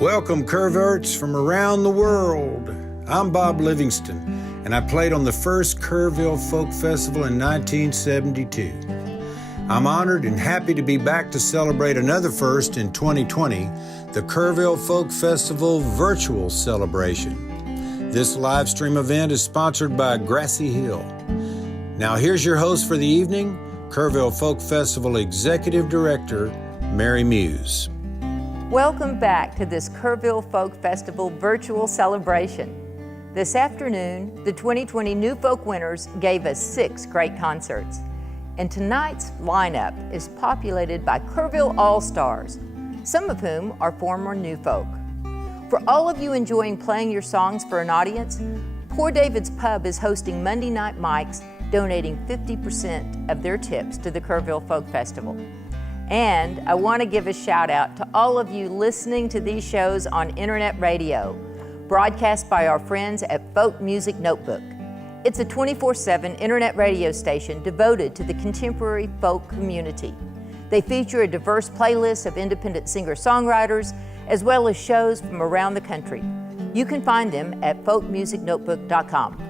Welcome, Kerrvillites from around the world. I'm Bob Livingston, and I played on the first Kerrville Folk Festival in 1972. I'm honored and happy to be back to celebrate another first in 2020, the Kerrville Folk Festival Virtual Celebration. This live stream event is sponsored by Grassy Hill. Now here's your host for the evening, Kerrville Folk Festival Executive Director, Mary Muse. Welcome back to this Kerrville Folk Festival virtual celebration. This afternoon, the 2020 New Folk winners gave us 6 great concerts. And tonight's lineup is populated by Kerrville All-Stars, some of whom are former New Folk. For all of you enjoying playing your songs for an audience, Poor David's Pub is hosting Monday night mics, donating 50% of their tips to the Kerrville Folk Festival. And I want to give a shout out to all of you listening to these shows on internet radio, broadcast by our friends at Folk Music Notebook. It's a 24/7 internet radio station devoted to the contemporary folk community. They feature a diverse playlist of independent singer-songwriters, as well as shows from around the country. You can find them at folkmusicnotebook.com.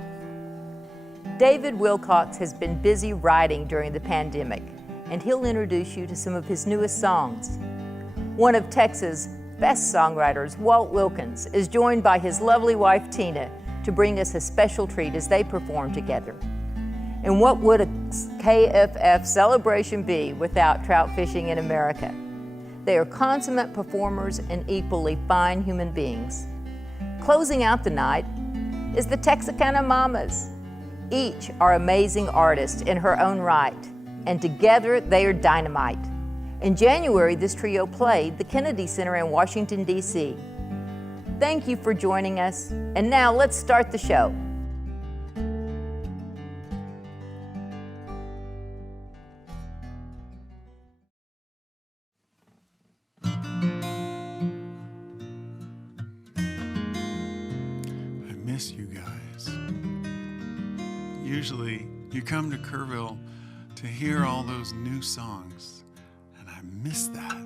David Wilcox has been busy writing during the pandemic, and he'll introduce you to some of his newest songs. One of Texas' best songwriters, Walt Wilkins, is joined by his lovely wife, Tina, to bring us a special treat as they perform together. And what would a KFF celebration be without trout fishing in America? They are consummate performers and equally fine human beings. Closing out the night is the Texarkana Mamas. Each are amazing artists in her own right, and together they are dynamite. In January, this trio played the Kennedy Center in Washington, D.C. Thank you for joining us, and now let's start the show. I miss you guys. Usually, you come to Kerrville to hear all those new songs, and I miss that.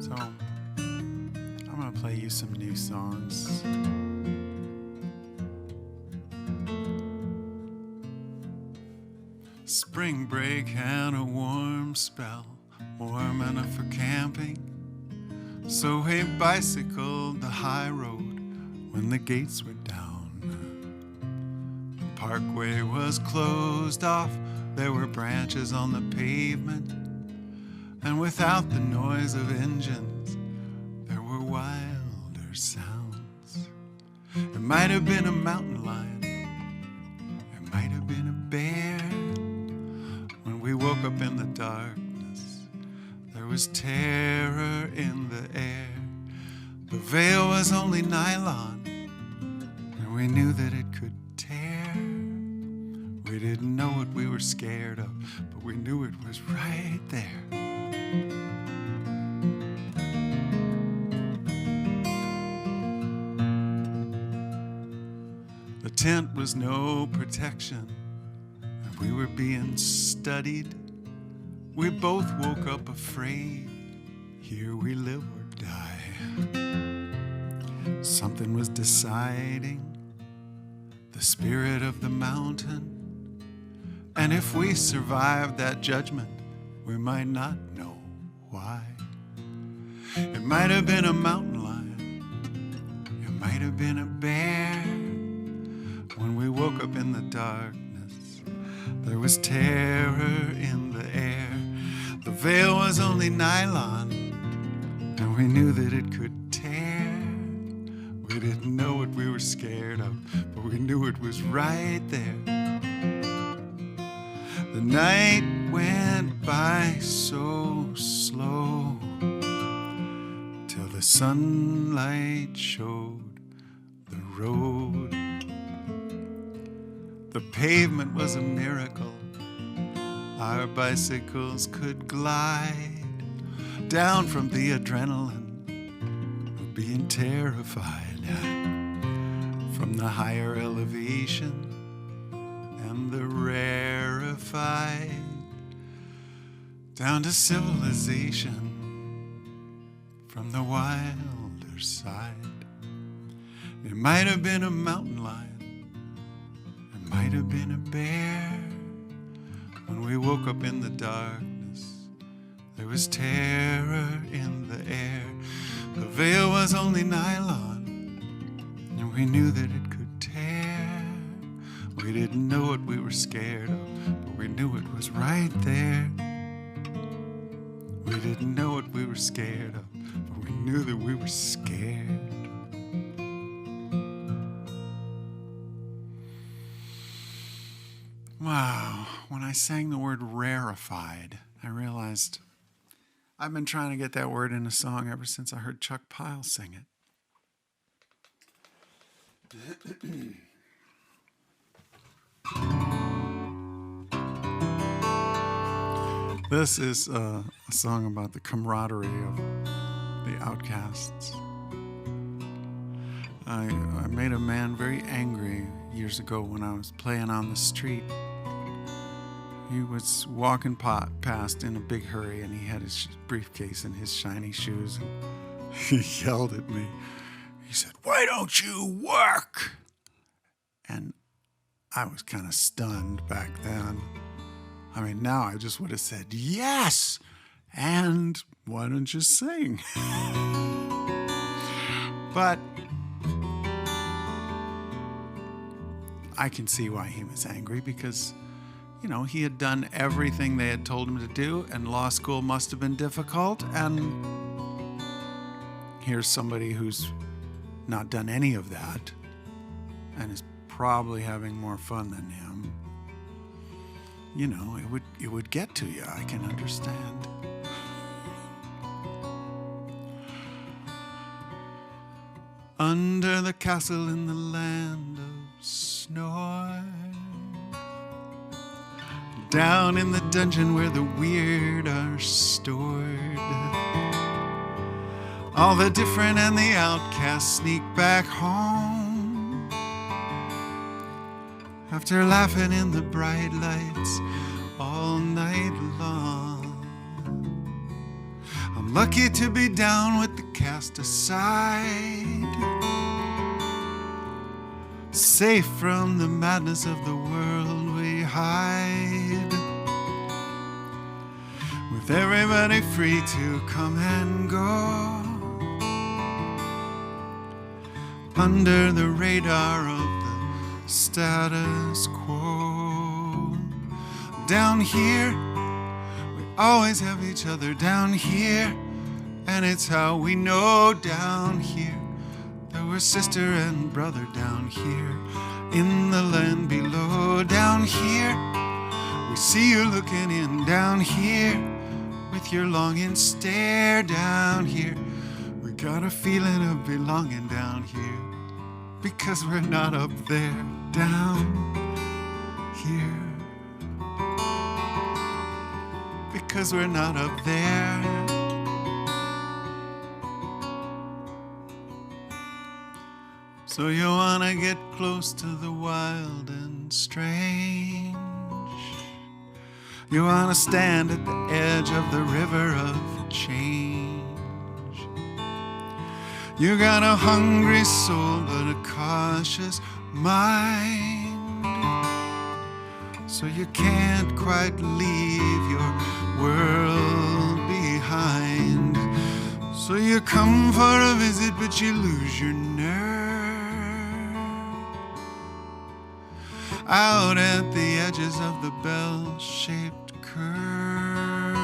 So, I'm gonna play you some new songs. Spring break had a warm spell, warm enough for camping. So we bicycled the high road when the gates were down. Parkway was closed off, there were branches on the pavement, and without the noise of engines, there were wilder sounds. It might have been a mountain lion, it might have been a bear. When we woke up in the darkness, there was terror in the air. The veil was only nylon, and we knew that it could tear. We didn't know what we were scared of, but we knew it was right there. The tent was no protection, and we were being studied. We both woke up afraid. Here we live or die. Something was deciding, the spirit of the mountain. And if we survived that judgment, we might not know why. It might have been a mountain lion, it might have been a bear. When we woke up in the darkness, there was terror in the air. The veil was only nylon, and we knew that it could tear. We didn't know what we were scared of, but we knew it was right there. The night went by so slow, till the sunlight showed the road. The pavement was a miracle. Our bicycles could glide down from the adrenaline of being terrified, from the higher elevation and the rarefied, down to civilization, from the wilder side. It might have been a mountain lion, it might have been a bear. When we woke up in the darkness, there was terror in the air. The veil was only nylon, and we knew that it could tear. We didn't know what we were scared of, but we knew it was right there. We didn't know what we were scared of, but we knew that we were scared. Wow, when I sang the word rarefied, I realized I've been trying to get that word in a song ever since I heard Chuck Pyle sing it. This is a song about the camaraderie of the outcasts. I made a man very angry years ago when I was playing on the street. He was walking past in a big hurry, and he had his briefcase and his shiny shoes, and he yelled at me. He said, "Why don't you work?" And I was kind of stunned back then. I mean, now I just would have said, "Yes, and why don't you sing?" But I can see why he was angry, because, you know, he had done everything they had told him to do, and law school must have been difficult, and here's somebody who's not done any of that and is probably having more fun than him. You know, it would get to you. I can understand. Under the castle in the land of Snore, down in the dungeon where the weird are stored, all the different and the outcasts sneak back home after laughing in the bright lights all night long. I'm lucky to be down with the cast aside, safe from the madness of the world we hide, with everybody free to come and go, under the radar of the status quo. Down here, we always have each other down here, and it's how we know down here that we're sister and brother down here in the land below. Down here, we see you looking in down here with your longing stare down here. We got a feeling of belonging down here because we're not up there down here. Because we're not up there. So you wanna get close to the wild and strange. You wanna stand at the edge of the river of change. You got a hungry soul but a cautious mind, so you can't quite leave your world behind. So you come for a visit but you lose your nerve out at the edges of the bell-shaped curve.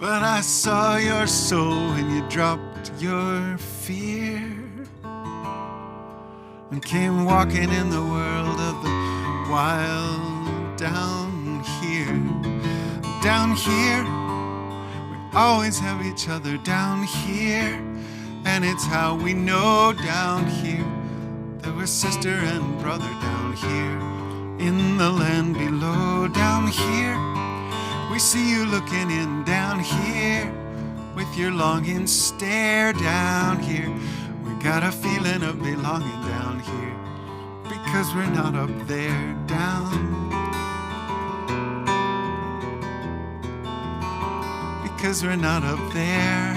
But I saw your soul when you dropped your fear and came walking in the world of the wild down here. Down here, we always have each other down here, and it's how we know down here that we're sister and brother down here in the land below. Down here, we see you looking in down here with your longing stare down here. We got a feeling of belonging down here because we're not up there down 'cause we're not up there.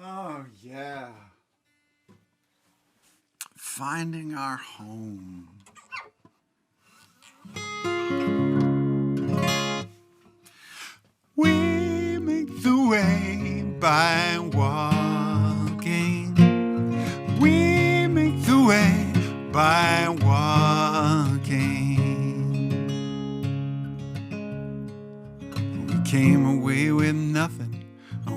Oh, yeah. Finding our home. We make the way by walking. We make the way by walking. We came away with nothing.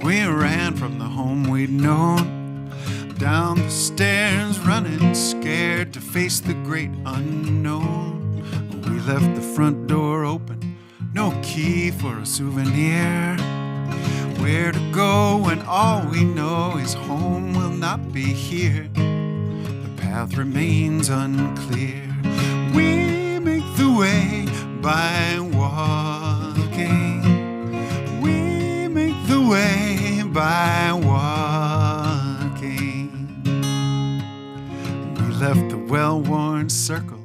We ran from the home we'd known. Down the stairs, running, scared to face the great unknown. We left the front door open, no key for a souvenir. Where to go when all we know is home will not be here. The path remains unclear. We make the way by walking. We make the way by walking. We left the well-worn circle.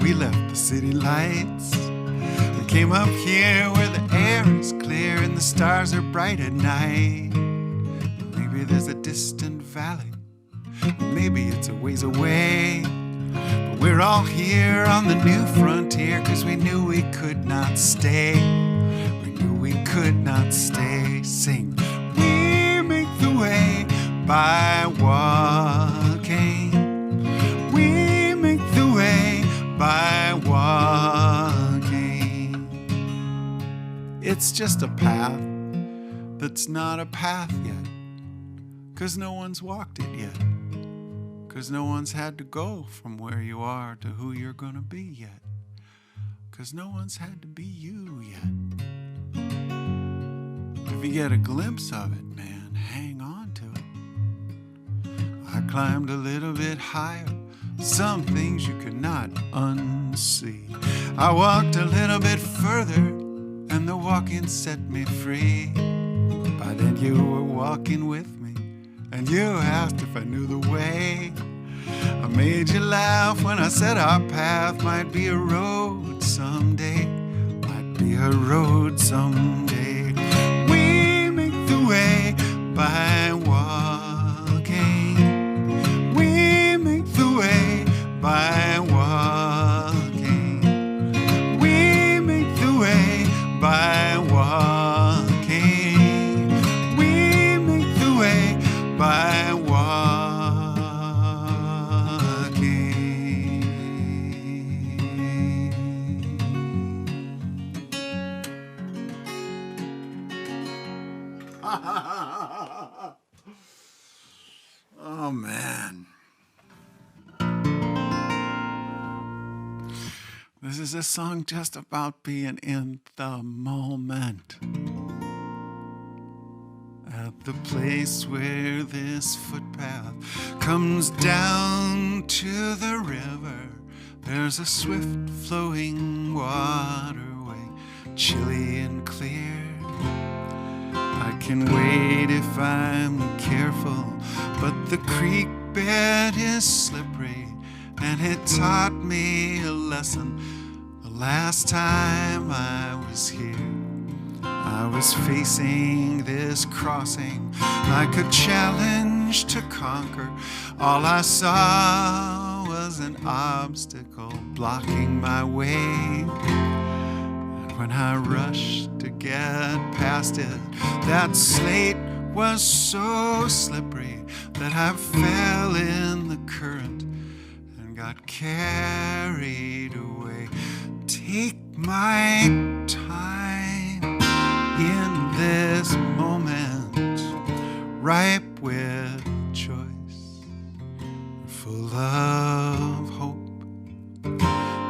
We left the city lights. We came up here where the air is clear and the stars are bright at night. Maybe there's a distant valley. Maybe it's a ways away. But we're all here on the new frontier 'cause we knew we could not stay. We knew we could not stay. Sing. We make the way by walking. We make the way by walking. It's just a path that's not a path yet, 'cause no one's walked it yet, 'cause no one's had to go from where you are to who you're gonna be yet, 'cause no one's had to be you yet. If you get a glimpse of it, man, hang on to it. I climbed a little bit higher, some things you could not unsee. I walked a little bit further, and the walking set me free. By then you were walking with me, and you asked if I knew the way. I made you laugh when I said our path might be a road someday. Might be a road someday. We make the way by walking. We make the way by walking. We make the way by walking. We make the way by Oh, man. This is a song just about being in the moment. At the place where this footpath comes down to the river, there's a swift flowing waterway, chilly and clear. I can wait if I'm careful, but the creek bed is slippery, and it taught me a lesson the last time I was here. I was facing this crossing like a challenge to conquer. All I saw was an obstacle blocking my way. When I rushed to get past it, that slate was so slippery that I fell in the current and got carried away. Take my time in this moment, ripe with choice, full of hope.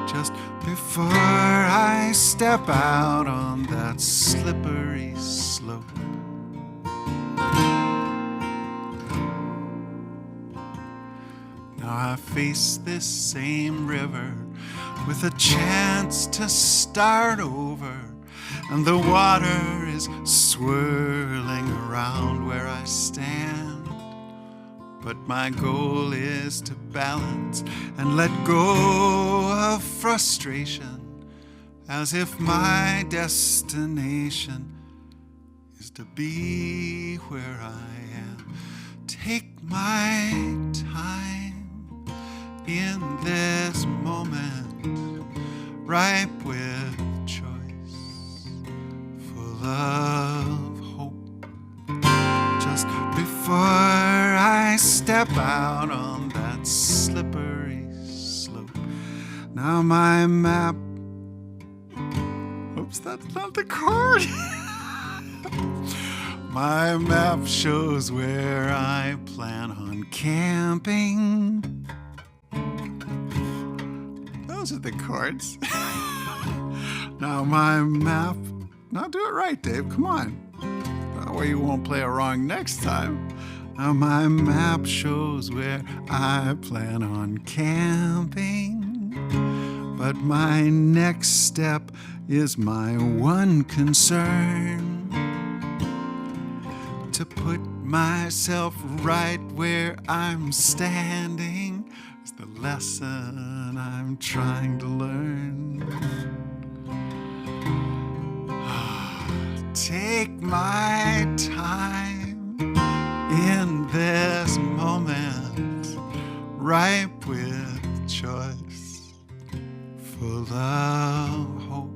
Just before I step out on that slippery slope. Now I face this same river with a chance to start over, and the water is swirling around where I stand. But my goal is to balance and let go of frustration, as if my destination is to be where I am. Take my time in this moment, ripe with choice, full of hope. Just before I step out on that slippery slope, now my map, oops, that's not the chord. My map shows where I plan on camping. Those are the chords. Now my map, now do it right, Dave, come on. That way you won't play it wrong next time. Now my map shows where I plan on camping. But my next step is my one concern. To put myself right where I'm standing is the lesson I'm trying to learn. Take my time in this moment, ripe with choice, full of hope.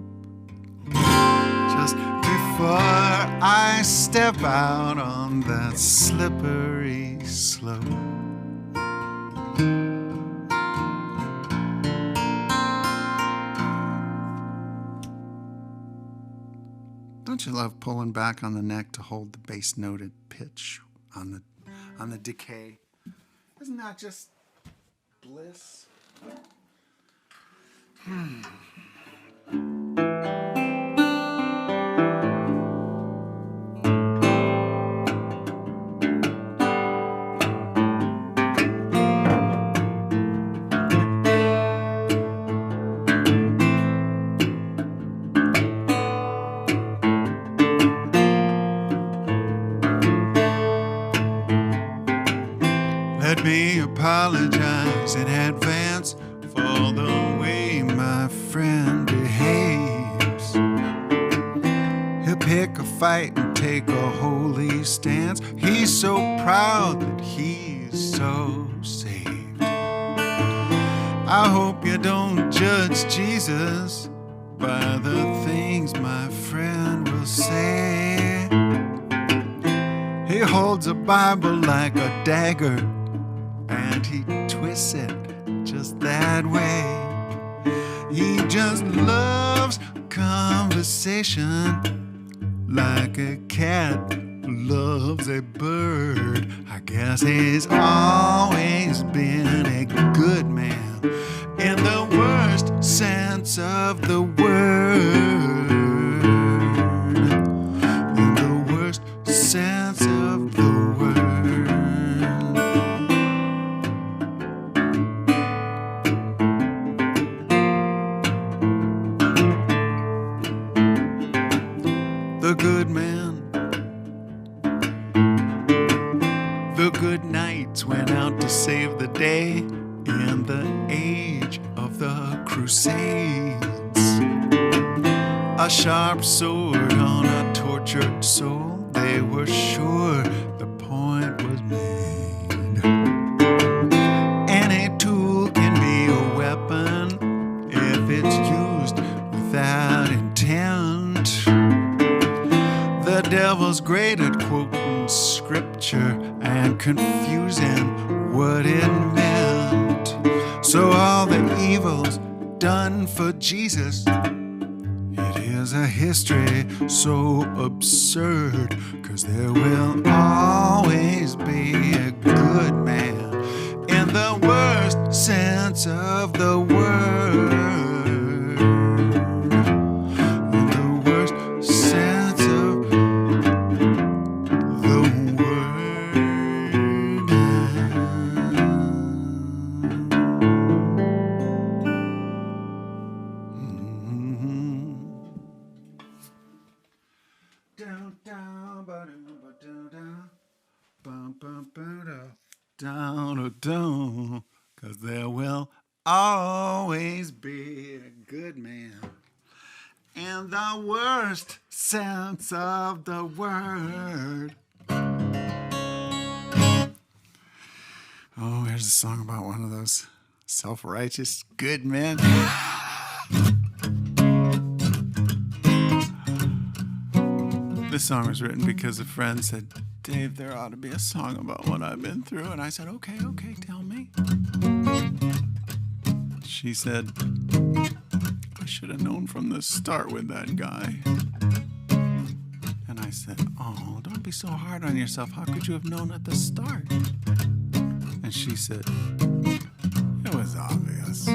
Just before I step out on that slippery slope. Don't you love pulling back on the neck to hold the bass noted pitch on the decay? Isn't that just bliss? Let me apologize in advance for the way my friend behaves. He'll pick a fight and take a holy stance. He's so proud that he's so saved. I hope you don't judge Jesus by the things my friend will say. He holds a Bible like a dagger, and he twists it just that way. He just loves conversation like a cat loves a bird. I guess he's always been a good man in the worst sense of the word. In the worst sense of the word. The good man, the good knights went out to save the day in the age of the Crusades. A sharp sword on a tortured soul, they were sure the point was made. Any tool can be a weapon if it's used without intent. The devil's great at quoting scripture and confusing what it meant. So all the evils done for Jesus, it is a history so absurd, 'cause there will always be a good man in the worst sense of the word. In the worst sense of the word. Down, down, ba-dum, ba-dum, down. Bum, bum, ba-dum. down, oh, down, 'cause there will always be a good man. In the worst sense of the word. Oh, here's a song about one of those self-righteous good men. This song was written because a friend said, Dave, there ought to be a song about what I've been through. And I said, okay, tell me. She said, I should have known from the start with that guy. And I said, oh, don't be so hard on yourself. How could you have known at the start? And she said, it was obvious.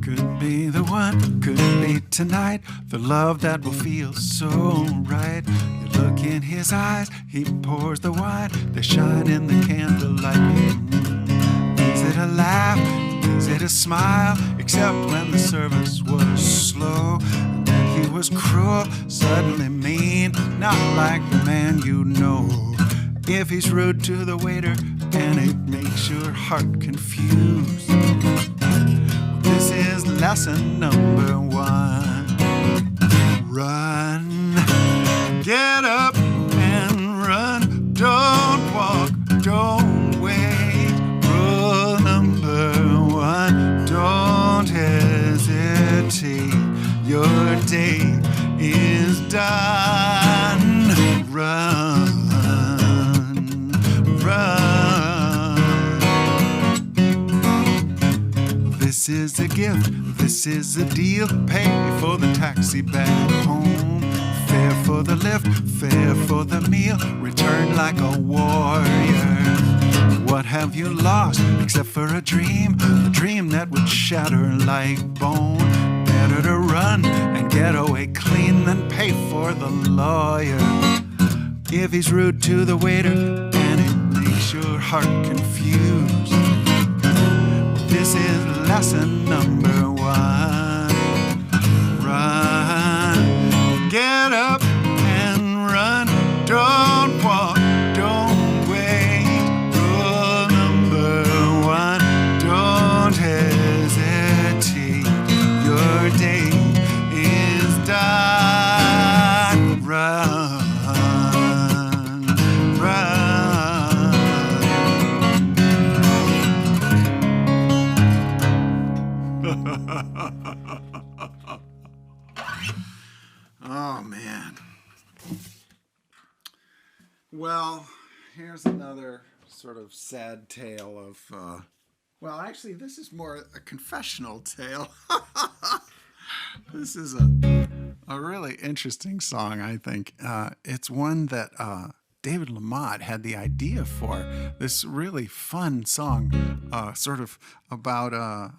Could be the one, could be tonight, the love that will feel so right. You look in his eyes, he pours the wine, they shine in the candlelight. Is it a laugh? Is it a smile? Except when the service was slow, and then he was cruel, suddenly mean, not like the man you know. If he's rude to the waiter and it makes your heart confused, this is lesson number 1. Run, get up and run. Don't walk, don't wait. Rule number 1, don't hesitate. Your day is done. Run. This is a gift, this is a deal. Pay for the taxi back home. Fare for the lift, fare for the meal. Return like a warrior. What have you lost except for a dream that would shatter like bone? Better to run and get away clean than pay for the lawyer. If he's rude to the waiter and it makes your heart confused, this is lesson number 1. Run, get up and run. Don't walk, don't wait. Rule number 1, don't hesitate. Your day is done. Run. Oh, man. Well, here's another sort of sad tale of, well, actually, this is more a confessional tale. This is a really interesting song, I think. It's one that David Lamott had the idea for. This really fun song, sort of about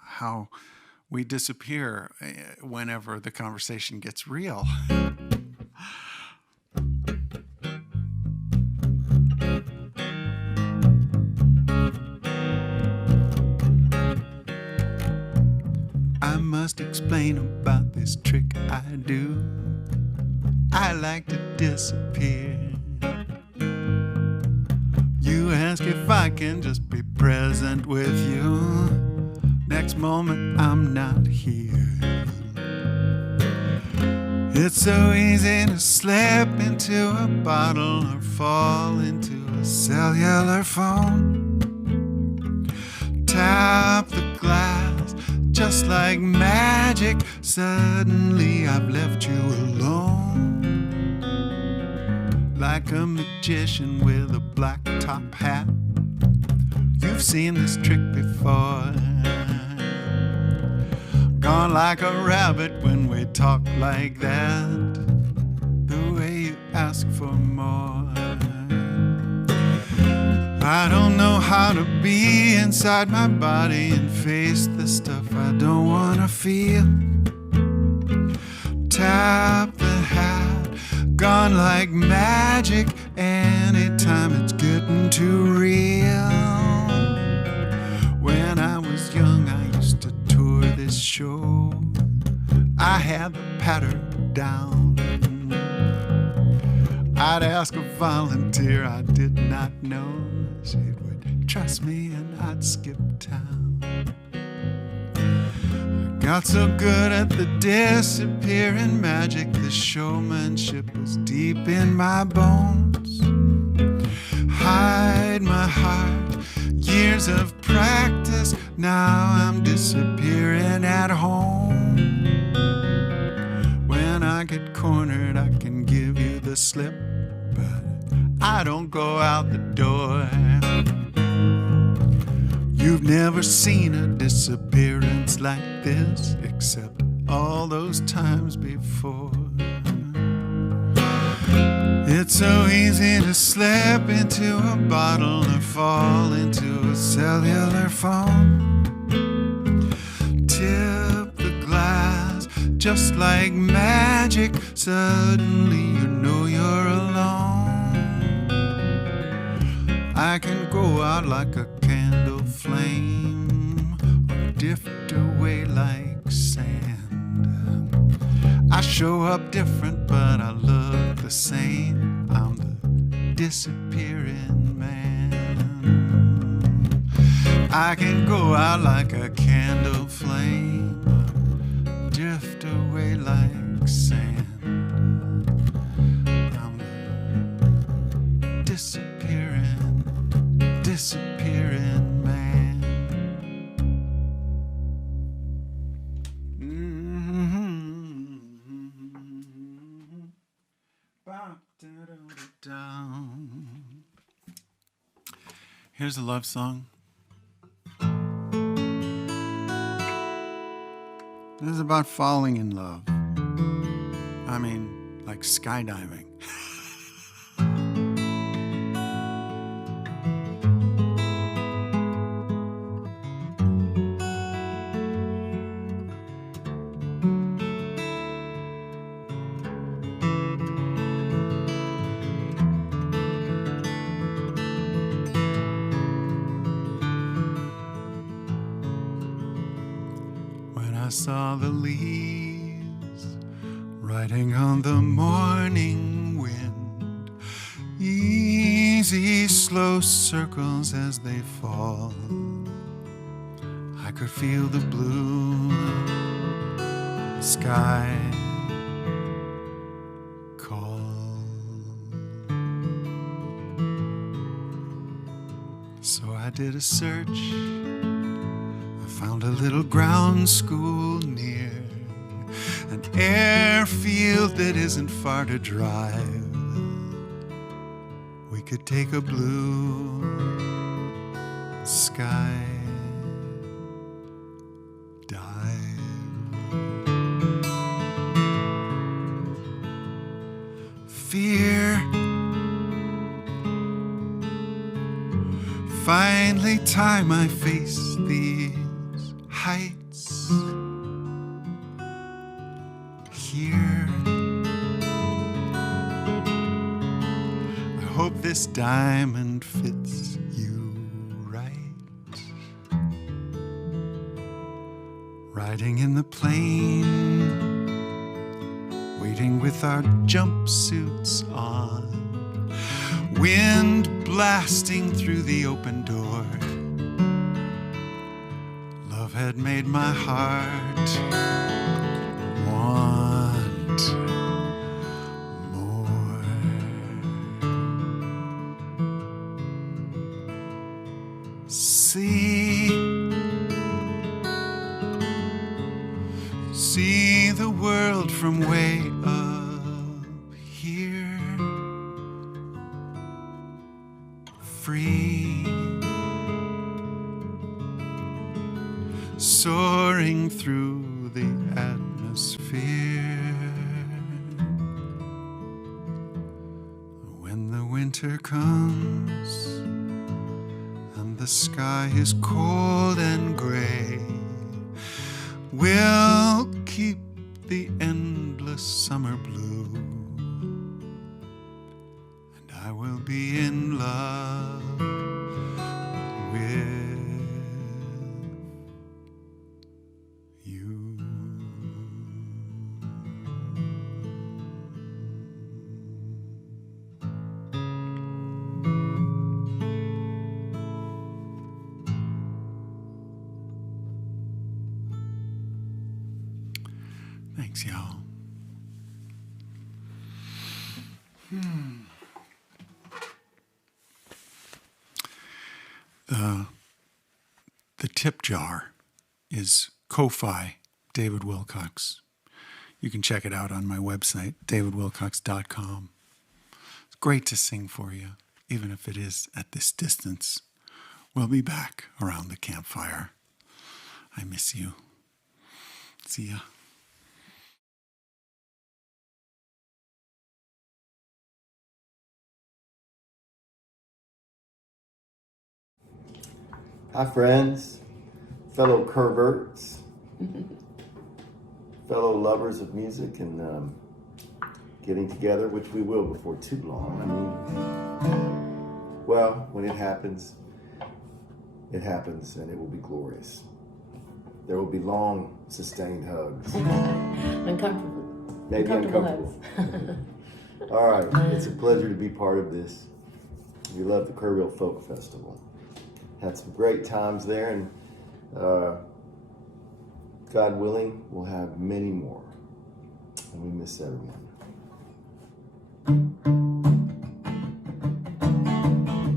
how we disappear whenever the conversation gets real. I must explain about this trick I do. I like to disappear. You ask if I can just be present with you. Next moment I'm not here. It's so easy to slip into a bottle or fall into a cellular phone. Tap the glass just like magic. Suddenly I've left you alone. Like a magician with a black top hat. You've seen this trick before. Gone like a rabbit when we talk like that. The way you ask for more. I don't know how to be inside my body and face the stuff I don't wanna feel. Tap the hat, gone like magic. Anytime it's getting too real. When I was young, I used to tour this show. I had the pattern down. I'd ask a volunteer I did not know. it would trust me and I'd skip town. I got so good at the disappearing magic, the showmanship was deep in my bones. Hide my heart, years of practice, now I'm disappearing at home. When I get cornered, I can give you the slip, but I don't go out the door. You've never seen a disappearance like this, except all those times before. It's so easy to slip into a bottle or fall into a cellular phone. Tip the glass just like magic, suddenly you know you're alone. I can go out like a candle flame or drift away like sand. I show up different, but I look the same. I'm the disappearing man. I can go out like a candle flame, drift away like sand. I'm the disappearing man. Here's a love song. This is about falling in love. I mean, like skydiving. I saw the leaves riding on the morning wind, easy, slow circles as they fall. I could feel the blue sky call. So I did a search. Found a little ground school near an airfield that isn't far to drive. We could take a blue sky dive. Fear finally time I face these heights here. I hope this diamond fits you right. Riding in the plane, waiting with our jumpsuits on, wind blasting through the open door. Had made my heart want more. See the world from way up here, free. Soaring through the atmosphere. When the winter comes and the sky is cold and gray, we'll keep the endless summer blue, and I will be in love with Thanks, y'all. The tip jar is Ko-Fi, David Wilcox. You can check it out on my website, davidwilcox.com. It's great to sing for you, even if it is at this distance. We'll be back around the campfire. I miss you. See ya. Hi, friends, fellow Kerrverts, fellow lovers of music, and getting together, which we will before too long. I mean, well, when it happens, and it will be glorious. There will be long, sustained hugs. Uncomfortable. Maybe uncomfortable. All right, it's a pleasure to be part of this. We love the Kerrville Folk Festival. Had some great times there, and God willing, we'll have many more. And we miss everyone.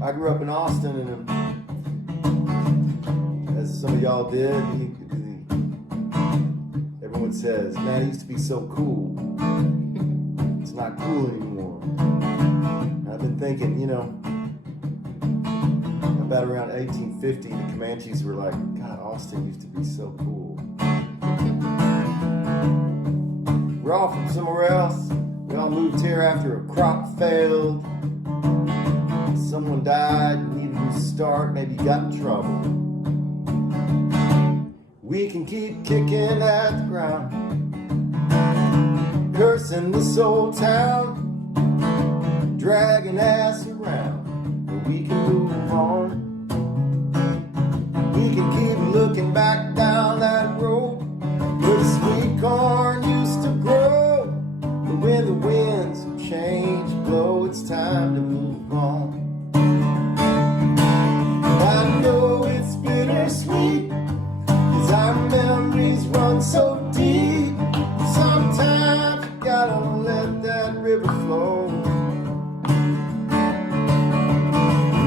I grew up in Austin, and as some of y'all did, everyone says, man, it used to be so cool. It's not cool anymore. And I've been thinking, about around 1850, the Comanches were like, God, Austin used to be so cool. We're all from somewhere else. We all moved here after a crop failed. Someone died, needed to start, maybe got in trouble. We can keep kicking at the ground, cursing this old town, dragging ass around. We can move on. We can keep looking back down that road where the sweet corn used to grow. But when the winds of change blow, it's time to move on. I know it's bittersweet, 'cause our memories run so deep. Sometimes you gotta let that river flow.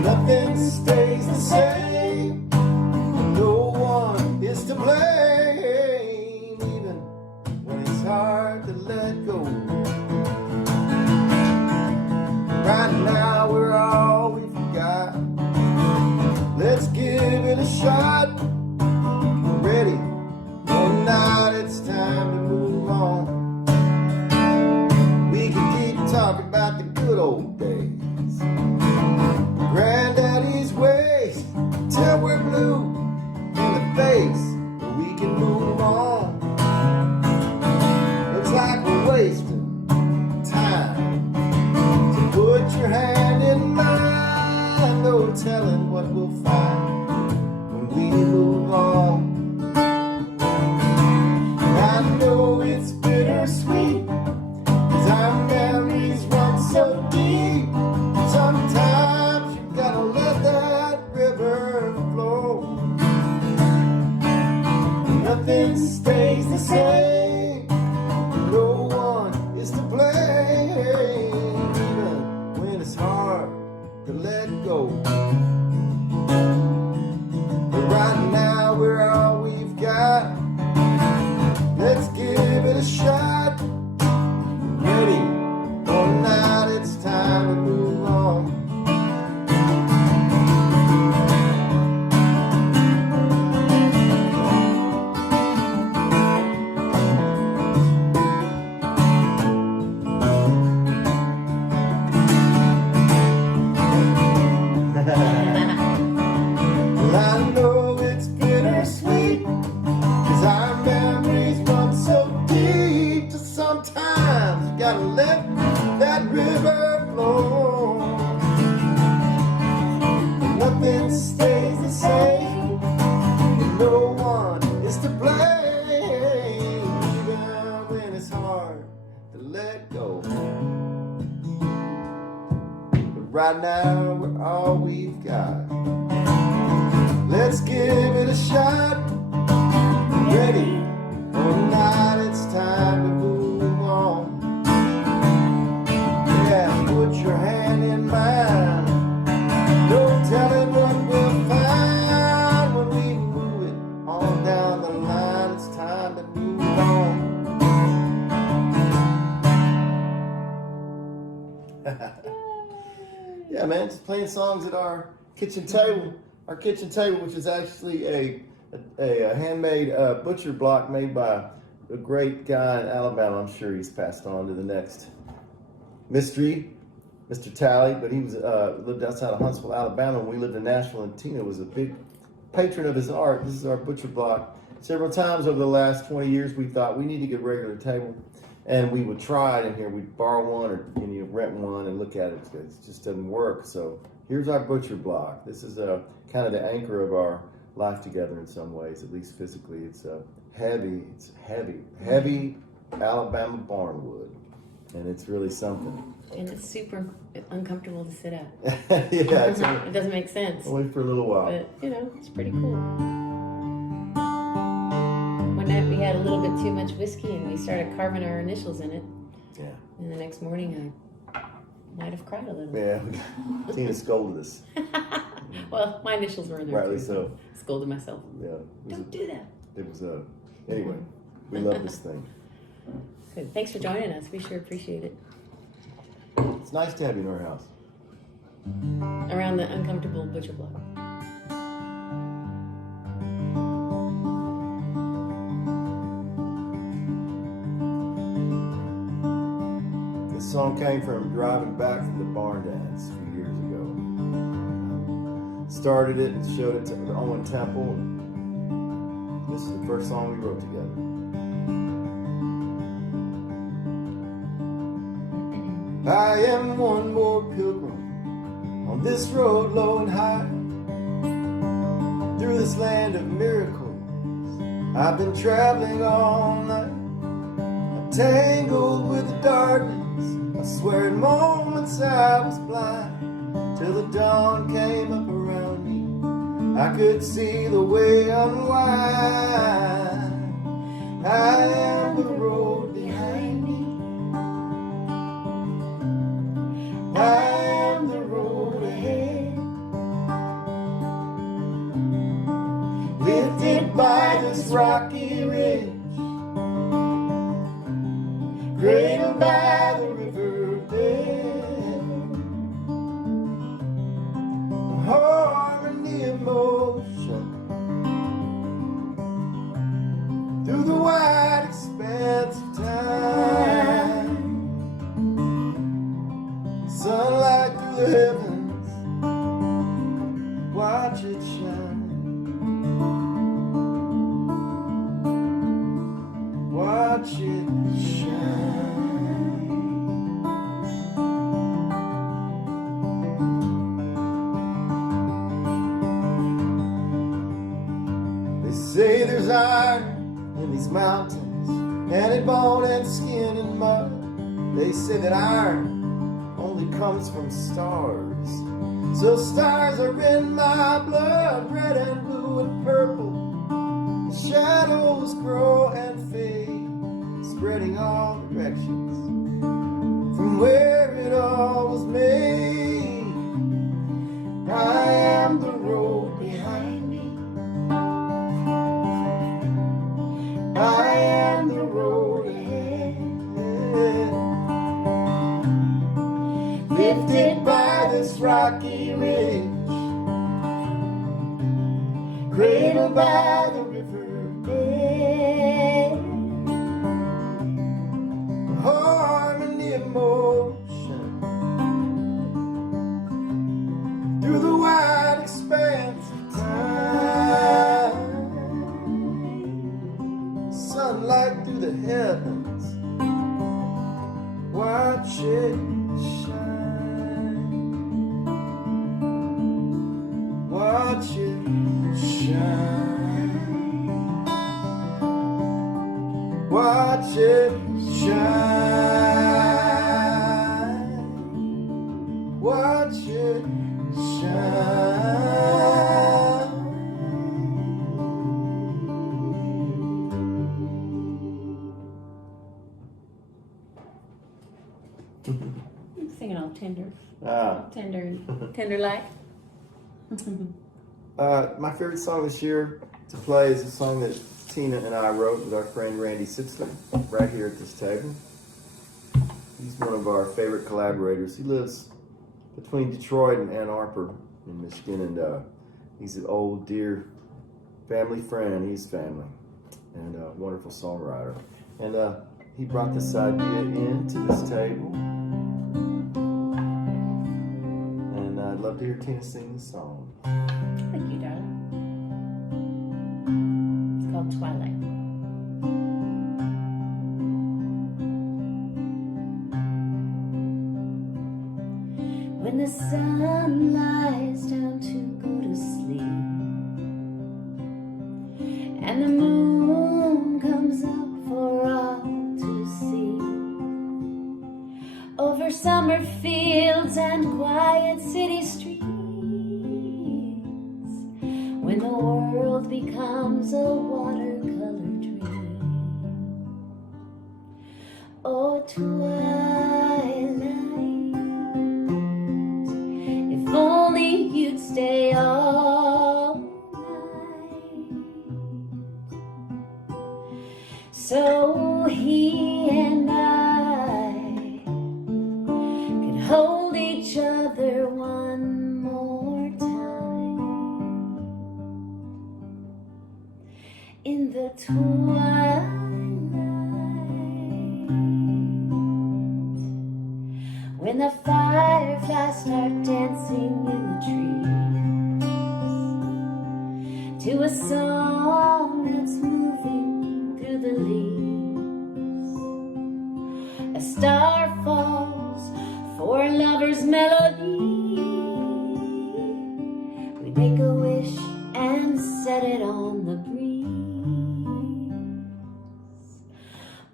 Nothing stays the same. No one is to blame, even when it's hard to let go. Right now we're all we've got. Let's give it a shot. We're ready. One night it's time to move on. We can keep talking about the good old days, Granddaddy's ways, till we're blue in the face, but we can move on. Looks like we're wasting time. So put your hand in mine, no telling what we'll find when we move on. And I know it's bittersweet, 'cause our memories run so deep. Sometimes you gotta let that river flow. Nothing stays the same. No one is to blame, even when it's hard to let go. But right now we're all we've got. Let's give it a shot. Ready for night, it's time to move on. Well, I know it's bittersweet, 'cause our memories run so deep. To sometimes you gotta let that river flow. Nothing stays the same, and no one is to blame, even when it's hard to let go. But right now we're all we've got. Let's give it a shot. Ready for the night, it's time to singing songs at our kitchen table. Our kitchen table, which is actually a handmade butcher block made by a great guy in Alabama. I'm sure he's passed on to the next mystery, Mr. Talley, but he was lived outside of Huntsville, Alabama, and we lived in Nashville, and Tina was a big patron of his art. This is our butcher block. Several times over the last 20 years, we thought we need to get a regular table, and we would try it in here. We'd borrow one or rent one and look at it. It just doesn't work. So here's our butcher block. This is kind of the anchor of our life together in some ways, at least physically. It's heavy Alabama barnwood, and it's really something. And it's super uncomfortable to sit at. Yeah, It doesn't make sense. only for a little while. But, it's pretty cool. One night we had a little bit too much whiskey and we started carving our initials in it. Yeah. And the next morning I might have cried a little. Yeah, Tina scolded us. Well, my initials were in there Rightly too. so. Scolded myself. Yeah. Don't do that. It was anyway, we love this thing. Good. Thanks for joining us. We sure appreciate it. It's nice to have you in our house. Around the uncomfortable butcher block. This song came from driving back from the barn dance a few years ago. Started it and showed it to Owen Temple, and this is the first song we wrote together. I am one more pilgrim on this road low and high, through this land of miracles. I've been traveling all night. I'm tangled with the darkness. I swear in moments I was blind, till the dawn came up around me. I could see the way unwind. I am the road behind me. I am the road ahead, lifted by this rocky ridge, cradled by the riverbed, harmony of motion through the wide expanse of time. Sunlight through the heavens, watch it shine. Watch it shine. They say there's iron in these mountains, and in bone and skin and mud. They say that iron only comes from stars. So stars are in my blood, red and blue and purple. The shadows grow and fade, spreading all directions from where it all was made. I am the road behind me. I am the road ahead, lifted by this rocky ridge, cradled by the riverbed, harmony of motion through the wide expanse of time. Sunlight through the heavens, watch it shine. Watch it shine. Watch it shine. Watch it shine. I'm singing all tender. Ah. Tender like. My favorite song this year to play is a song that Tina and I wrote with our friend Randy Sitzler right here at this table. He's one of our favorite collaborators. He lives between Detroit and Ann Arbor in Michigan, and he's an old dear family friend. He's family, and a wonderful songwriter. And he brought this idea into this table, and I'd love to hear Tina sing this song. Thank you, darling. It's called Twilight. When the sun lies down to go to sleep, and the moon comes up for all to see, over summer fields and quiet city streets, when the world becomes a watercolor dream. Oh, twilight, if only you'd stay all night, so he and I could hold each other one more time in the twilight, when the fireflies start dancing in the trees to a song that's moving through the leaves. A star falls for a lover's melody. We make a wish and set it on the breeze.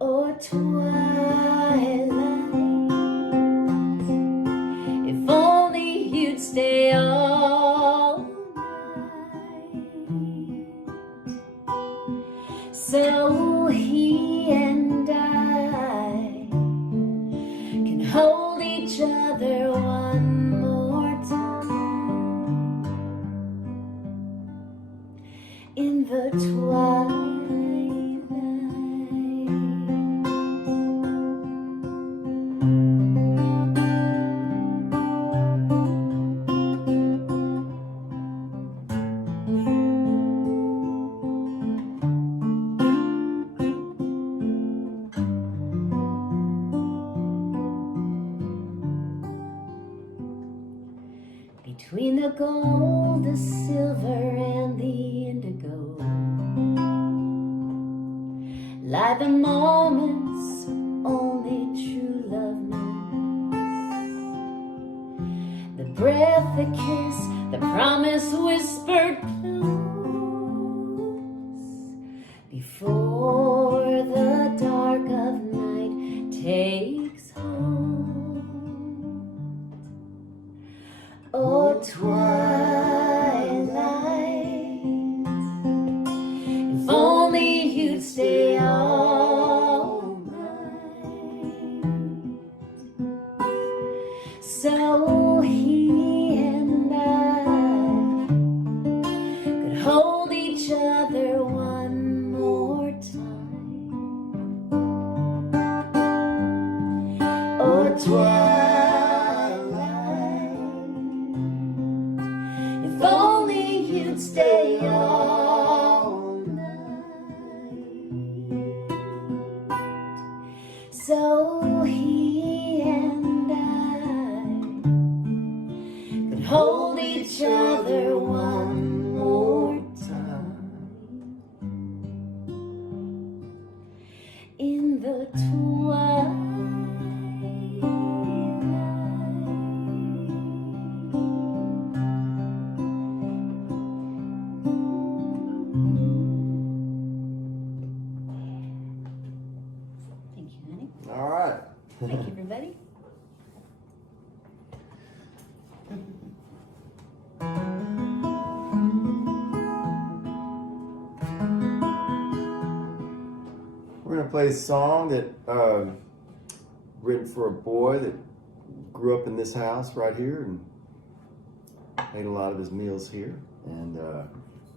Oh, twilight, if only you'd stay all night, so he and I can hold each other one more time in the twilight. Between the gold, the silver, and the indigo lie the moments only true love knows. The breath, the kiss, the promise whispered close before the dark of night takes hold. Oh, twilight, if only you'd stay all night, so he and I could hold each other one more time. Oh, twilight, if only you'd stay all night, so he and I could hold each other one more time in the twilight. Thank you, honey. All right. Thank you, everybody. We're gonna play a song that written for a boy that grew up in this house right here and ate a lot of his meals here, and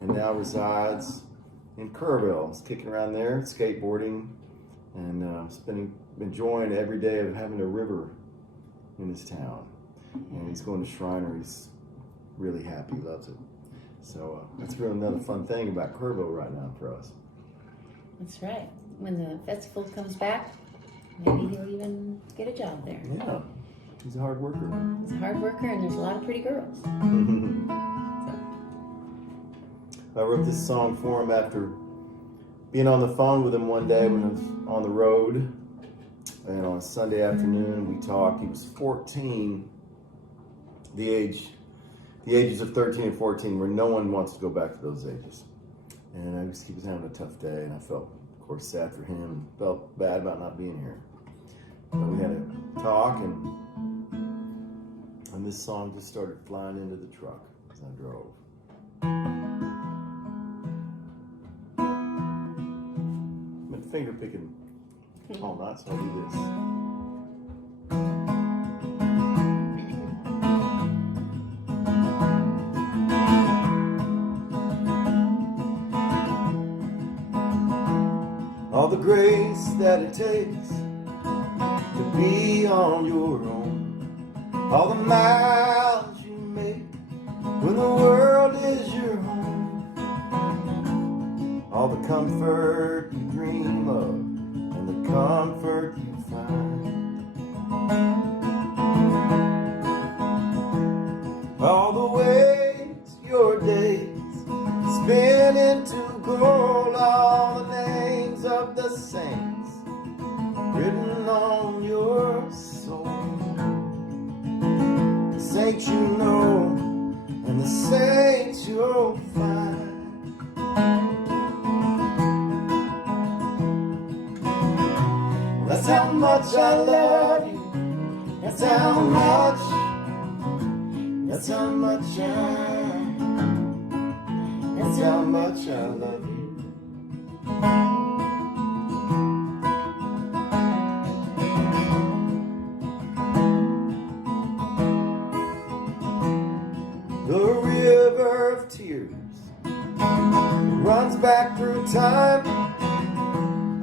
now resides in Kerrville. He's kicking around there, skateboarding, and enjoying every day of having a river in his town. And he's going to Shriner. He's really happy. He loves it. So that's really another fun thing about Kerrville right now for us. That's right. When the festival comes back, maybe he'll even get a job there. Yeah, he's a hard worker. He's a hard worker, and there's a lot of pretty girls. I wrote this song for him after being on the phone with him one day when I was on the road. And on a Sunday afternoon, we talked. He was 14, the ages of 13 and 14, where no one wants to go back to those ages. And he was having a tough day, and I felt, of course, sad for him and felt bad about not being here. But we had a talk, and this song just started flying into the truck as I drove. I've been finger picking all night, so I'll do this. All the grace that it takes to be on your own, all the miles you make when the world is your home, all the comfort you dream of and the comfort you find, all the ways your days spin into gold, all the names of the saints written on your soul, the saints you know and the saints you'll find. That's how much I love you. That's how much. That's how much That's how much I love you. The river of tears runs back through time.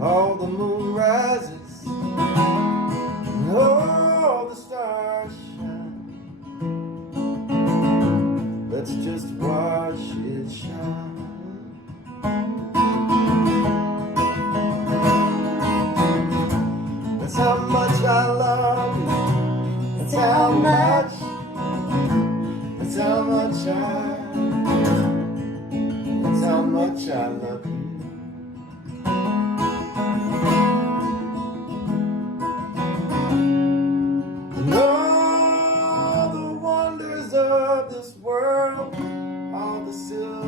All the moon rises and all the stars shine. Let's just watch it shine. That's how much I love you. That's how much. That's how much That's how much I love you. And all the wonders of this world, all the silver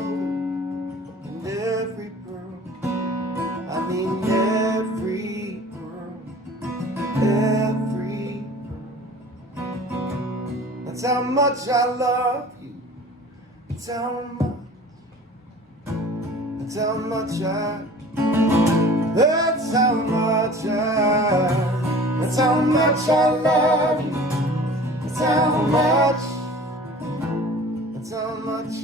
and every pearl, I mean every pearl, every pearl. That's how much I love you. That's how much. That's how much That's how much That's how much I love you. That's how much. That's how much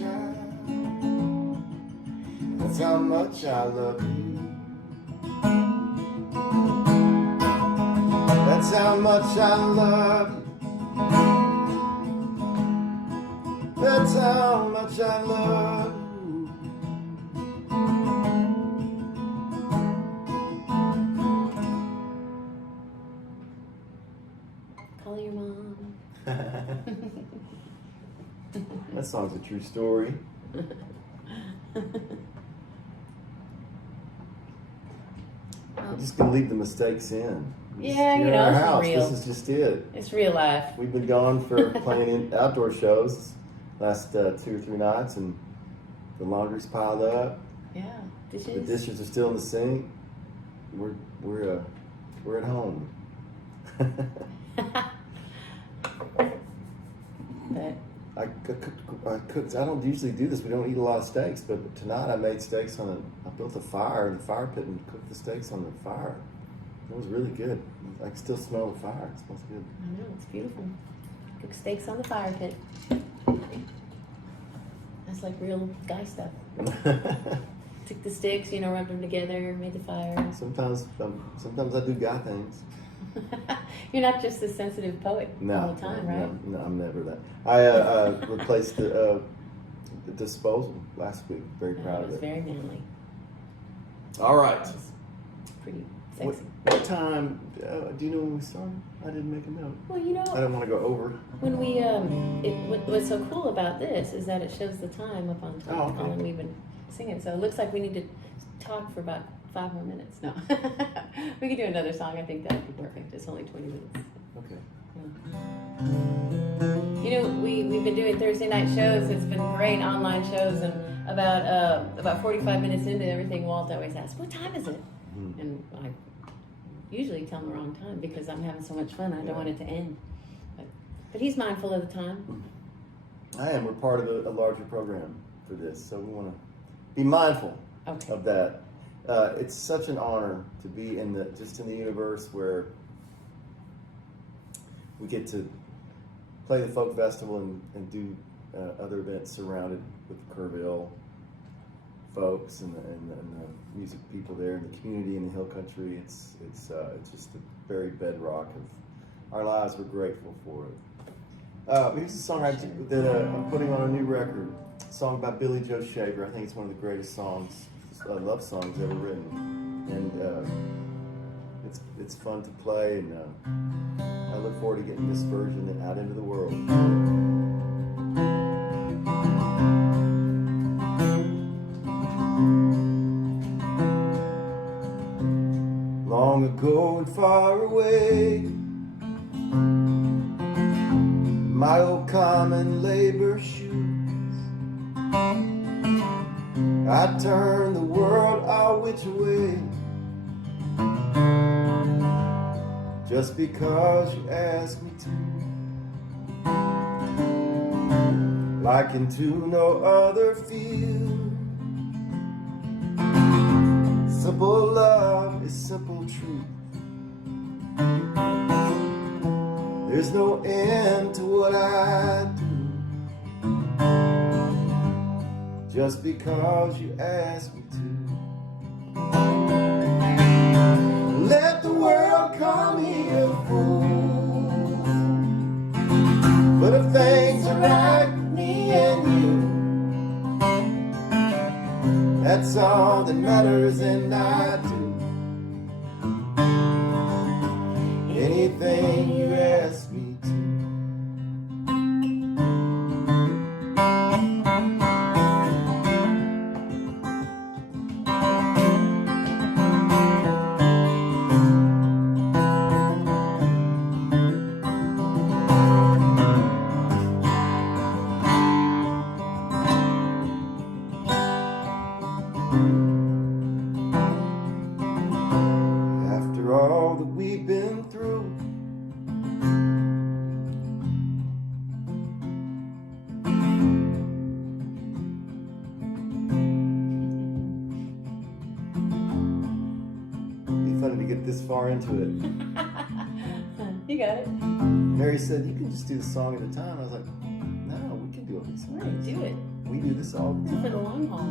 That's how much I love you. That's how much I love you. That's how much I love you. Call your mom. That song's a true story. I'm just gonna leave the mistakes in. Yeah, you in know, our it's house. real. This is just it. It's real life. We've been gone for playing in outdoor shows last 2 or 3 nights, and the laundry's piled up. Yeah, dishes. The dishes are still in the sink. We're at home. But I cooked. I don't usually do this. We don't eat a lot of steaks, but tonight I made steaks I built a fire in the fire pit and cooked the steaks on the fire. It was really good. I can still smell the fire. It smells good. I know, it's beautiful. Cook steaks on the fire pit. That's like real guy stuff. Took the sticks, rubbed them together, made the fire. Sometimes I do guy things. You're not just a sensitive poet No, all the time, right? no, I'm never that. I replaced the disposal last week. Very proud It of was it. very manly. All right. It was pretty What, sexy. what time? Do you know when we started? I didn't make a note. Well, you know, I don't want to go over. when we what's so cool about this is that it shows the time up on top. Oh, okay. And we've been singing, so it looks like we need to talk for about 5 more minutes. No, we could do another song. I think that'd be perfect. It's only 20 minutes. Okay. You know, we've been doing Thursday night shows. It's been great online shows, and about 45 minutes into everything, Walt always asks, "What time is it?" And I usually tell him the wrong time because I'm having so much fun. I don't want it to end. But he's mindful of the time. I am. We're part of a larger program for this, so we want to be mindful Okay. of that. It's such an honor to be in the universe where we get to play the folk festival and do other events surrounded with the Kerrville folks and the music people there and the community in the hill country. It's just the very bedrock of our lives. We're grateful for it. Here's a song that I'm putting on a new record. A song by Billy Joe Shaver. I think it's one of the greatest songs, love songs ever written, and it's fun to play, and I look forward to getting this version out into the world. Long ago and far away, my old common labor shoes, I turn the world all which way, just because you asked me to, like into no other field. Simple love is simple truth. There's no end to what I do, just because you asked me to. Let the world call me a fool, but if things are right with me and you, that's all that matters, and I do anything you ask me to. After all that we've been through, it'd be funny to get this far into it. You got it. Mary said, "You can just do the song at a time." I was like, "No, we can do it this way. Right, do it. We do this all the Do it for the time." long haul.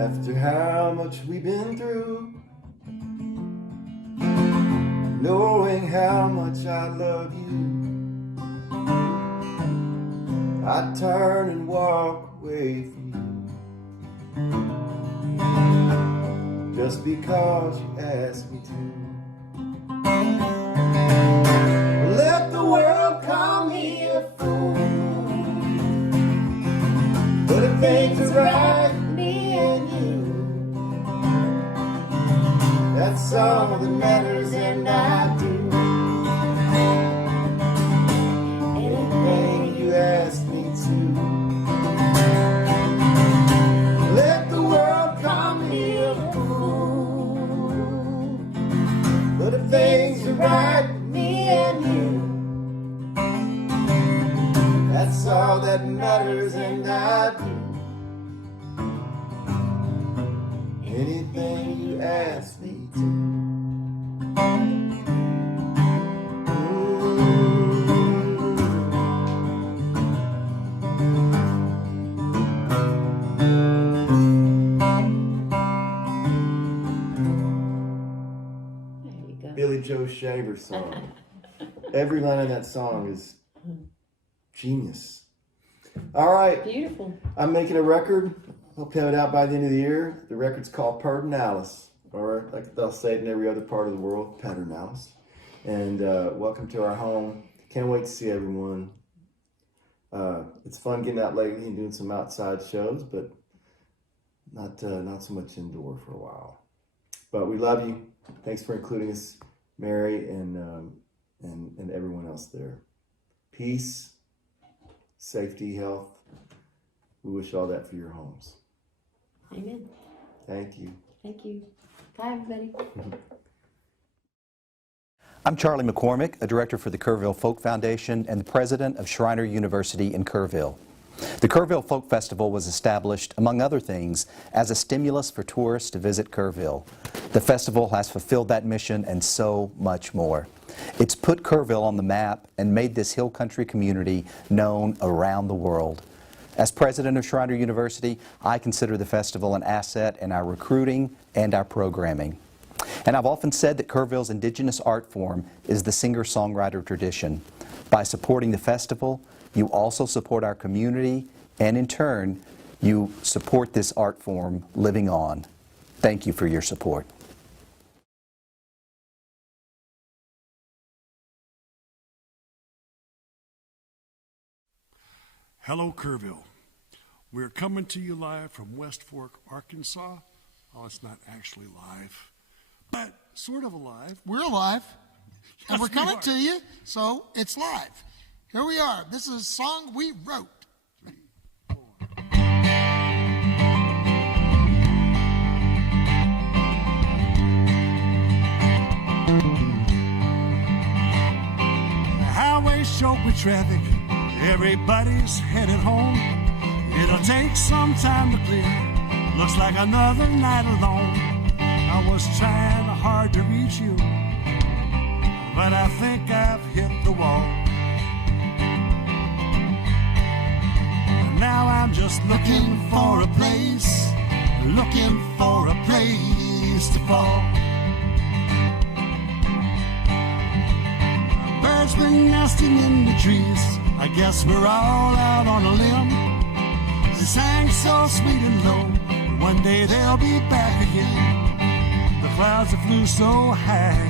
After how much we've been through, knowing how much I love you, I turn and walk away from you, just because you asked me to. Let the world call me a fool, but if things are right with me and you, that's all that matters, and I do anything you ask me to. Let the world call me a fool, but if things are right with me and you, that's all that matters, and I do anything you ask me to. Hey, Shaver song. Every line in that song is genius. All right. Beautiful. I'm making a record. I'll have it out by the end of the year. The record's called Perdonalis, or like they'll say it in every other part of the world, Paternalis. And welcome to our home. Can't wait to see everyone. It's fun getting out lately and doing some outside shows, but not so much indoor for a while. But we love you. Thanks for including us, Mary, and everyone else there. Peace, safety, health. We wish all that for your homes. Amen. Thank you. Thank you. Bye, everybody. I'm Charlie McCormick, a director for the Kerrville Folk Foundation and the president of Schreiner University in Kerrville. The Kerrville Folk Festival was established, among other things, as a stimulus for tourists to visit Kerrville. The festival has fulfilled that mission and so much more. It's put Kerrville on the map and made this hill country community known around the world. As president of Schreiner University, I consider the festival an asset in our recruiting and our programming. And I've often said that Kerrville's indigenous art form is the singer-songwriter tradition. By supporting the festival, you also support our community, and in turn, you support this art form living on. Thank you for your support. Hello, Kerrville. We're coming to you live from West Fork, Arkansas. Oh, it's not actually live, but sort of alive. We're alive, and Yes, we're coming we are. to you, so it's live. Here we are. This is a song we wrote. The highway's choked with traffic. Everybody's headed home. It'll take some time to clear. Looks like another night alone. I was trying hard to reach you, but I think I've hit the wall. Now I'm just looking for a place to fall. Birds been nesting in the trees. I guess we're all out on a limb. They sang so sweet and low. One day they'll be back again. The clouds that flew so high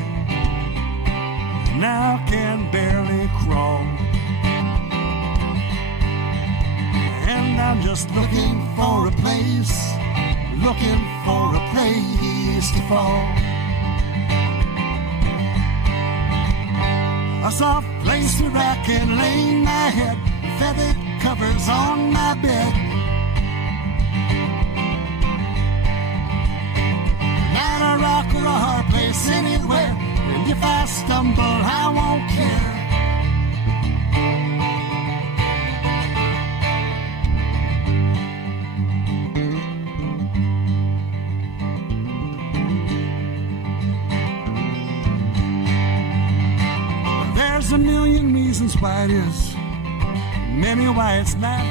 now can barely crawl. And I'm just looking for a place to fall. A soft place where I can lay my head, feathered covers on my bed. Not a rock or a hard place anywhere, and if I stumble, I won't care. There's a million reasons why it is, many why it's not.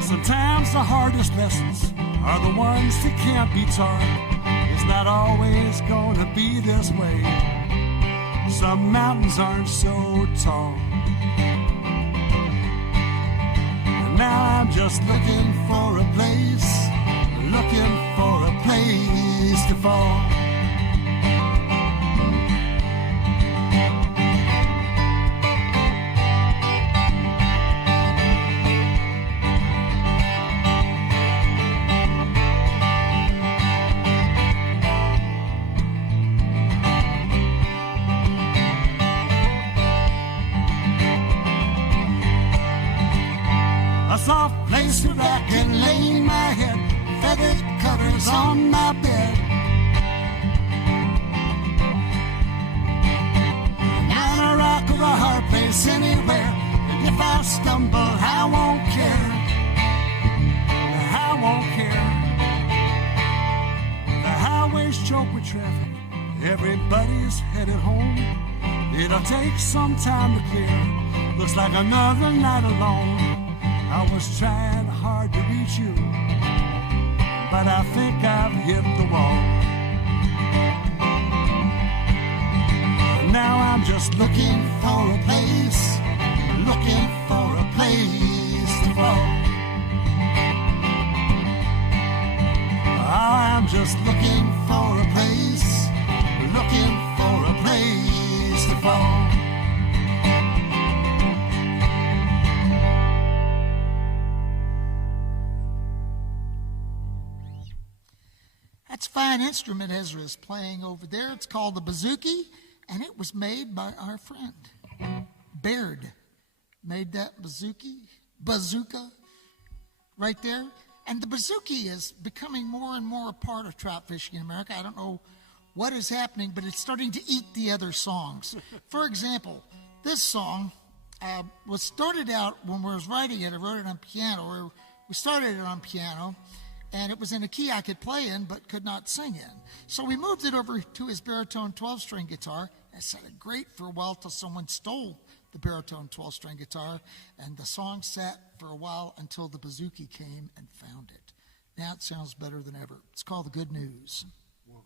Sometimes the hardest lessons are the ones that can't be taught. It's not always gonna be this way. Some mountains aren't so tall. And now I'm just looking for a place to fall. A soft place where I can lay my head, feathered covers on my bed. Not a rock or a hard place anywhere, and if I stumble, I won't care. I won't care. The highway's choked with traffic, everybody's headed home. It'll take some time to clear, looks like another night alone. I was trying hard to reach you, but I think I've hit the wall. just looking for a place, looking for a place to fall. I'm just looking for a place, looking for a place to fall. That's a fine instrument Ezra is playing over there. It's called the bouzouki, and it was made by our friend Baird. Made that bazooka right there. And the bouzouki is becoming more and more a part of trout fishing in America. I don't know what is happening, but it's starting to eat the other songs. For example, this song was started out when we was writing it. I wrote it on piano, or we started it on piano, and it was in a key I could play in but could not sing in. So we moved it over to his baritone 12-string guitar. It sounded great for a while till someone stole the baritone 12-string guitar, and the song sat for a while until the bouzouki came and found it. Now it sounds better than ever. It's called The Good News. 1,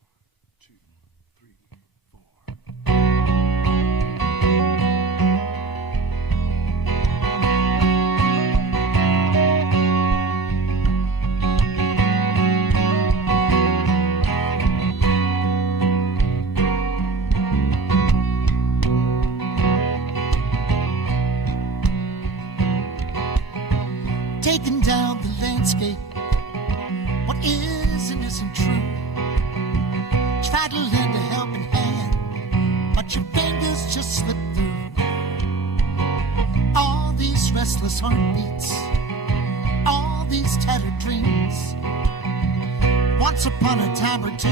2, 3, 4. Taking down the landscape, what is and isn't true. Try to lend a helping hand, but your fingers just slip through. All these restless heartbeats, all these tattered dreams. Once upon a time or two,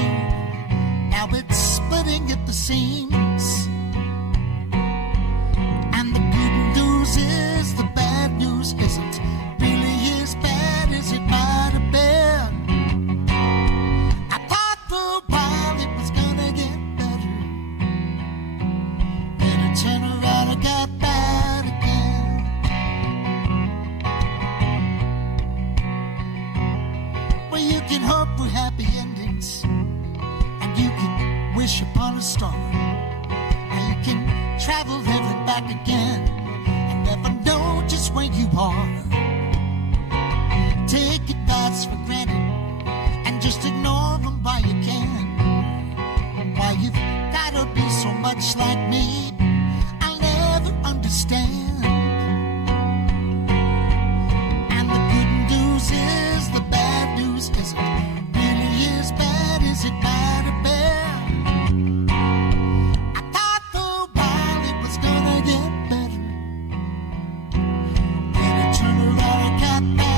now it's splitting at the seams. And the good news is the bad news isn't as bad as it might have been. I thought for a while it was gonna get better, then it turned around and got bad again. Well, you can hope for happy endings, and you can wish upon a star, and you can travel there and back again, and never know just where you are. Take advice for granted and just ignore them while you can. Why you've gotta be so much like me, I'll never understand. And the good news is the bad news isn't really as bad as it might have been. I thought for a while it was gonna get better, then it turned around and got bad.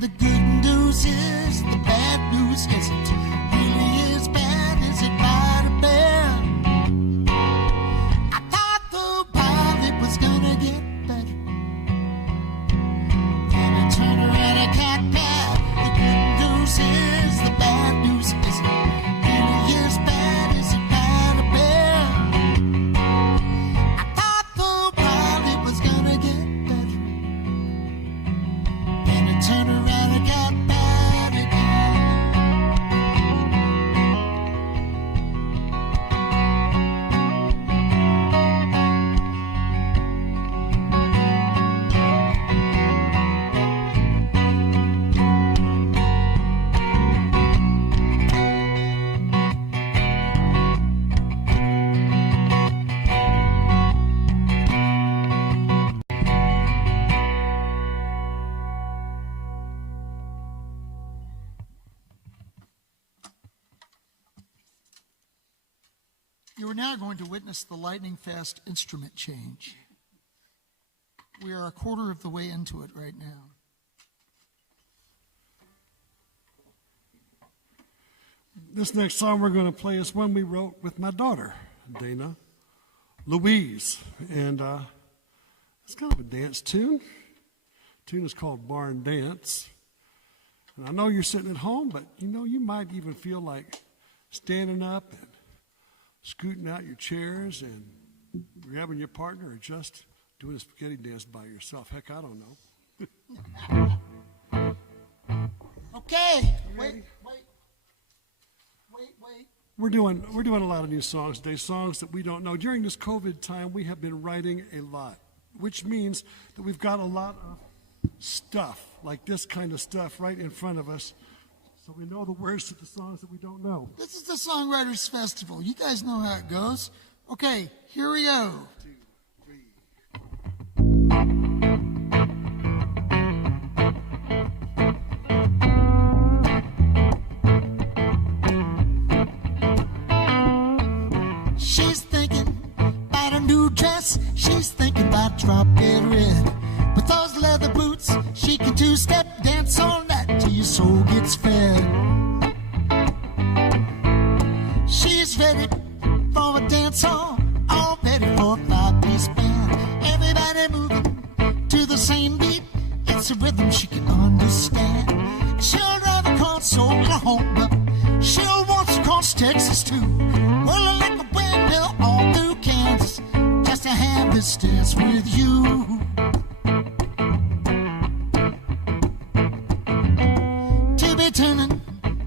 The good news is the bad news isn't really as bad as it might have been. I thought for a while it was gonna get better, then it turned around and got bad. The good news is the bad news isn't really as bad as it might have been. I thought for a while it was gonna get better, then it turned around. You are now going to witness the lightning-fast instrument change. We are a quarter of the way into it right now. This next song we're going to play is one we wrote with my daughter, Dana Louise. And It's kind of a dance tune. The tune is called Barn Dance. And I know you're sitting at home, but you might even feel like standing up and scooting out your chairs and grabbing your partner, or just doing a spaghetti dance by yourself. Heck, I don't know. Okay. Wait. We're doing a lot of new songs today, songs that we don't know. During this COVID time, we have been writing a lot, which means that we've got a lot of stuff, like this kind of stuff, right in front of us, so we know the words to the songs that we don't know. This is the Songwriters Festival. You guys know how it goes. Okay, here we go. 2, 3. She's thinking about a new dress. She's thinking about drop-dead red. With those leather boots, she can two-step dance all night till your soul gets fed. She's ready for a dance hall, all ready for a 5-piece band. Everybody moving to the same beat. It's a rhythm she can understand. She'll drive across Oklahoma. She'll waltz across Texas too. Whirling like a windmill all through Kansas, just to have this dance with you. Turning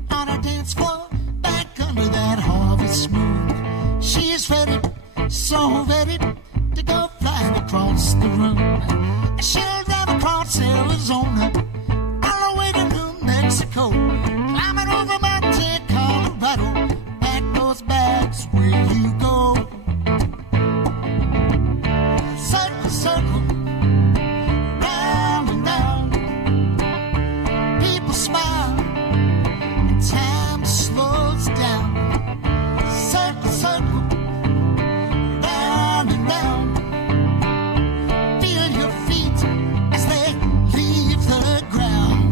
on a dance floor, back under that harvest moon. She is ready, so ready to go flying across the room. She'll drive across Arizona, all the way to New Mexico, climbing over Mountain Colorado, back those bags where you go. Circle, circle, round and round. People smile. Time slows down. Circle, circle, round and round. Feel your feet as they leave the ground.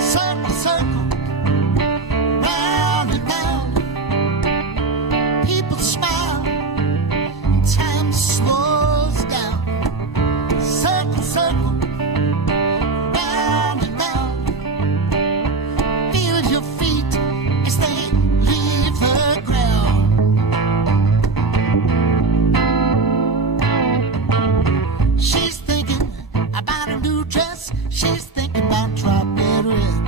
Circle, circle, round and round. People smile, and time slows down. Circle, circle, round and round. Feel your feet as they leave the ground. She's thinking about a new dress. She's thinking about drop-dead red.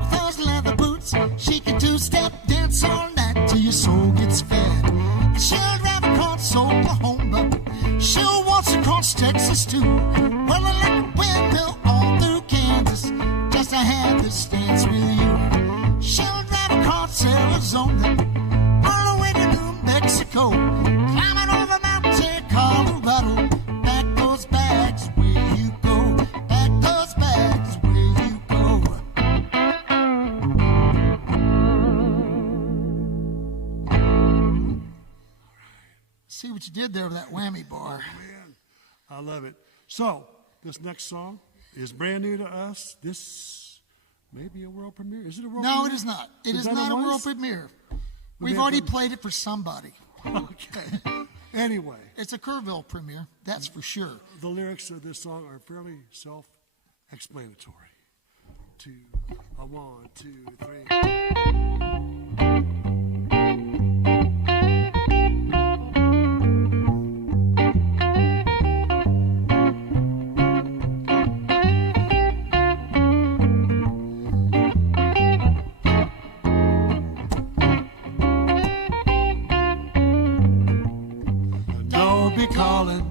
With those leather boots, she can two-step dance all night till your soul gets fed. And she'll drive across Oklahoma. She'll waltz across Texas too. Whirling like a windmill all through Kansas, just to have this dance with you. She'll drive across Arizona, all the way to New Mexico, climbing over Mountain Colorado, back those bags where you go, back those bags where you go. See what you did there with that whammy bar. Man, I love it. So, this next song is brand new to us. This may be a world premiere. Is it a world premiere? No, it is not. It is not a world premiere. We've already played it for somebody. Okay. Anyway, It's a Kerrville premiere, that's for sure. the lyrics of this song are fairly self-explanatory. 1, 2, 3. Don't be calling,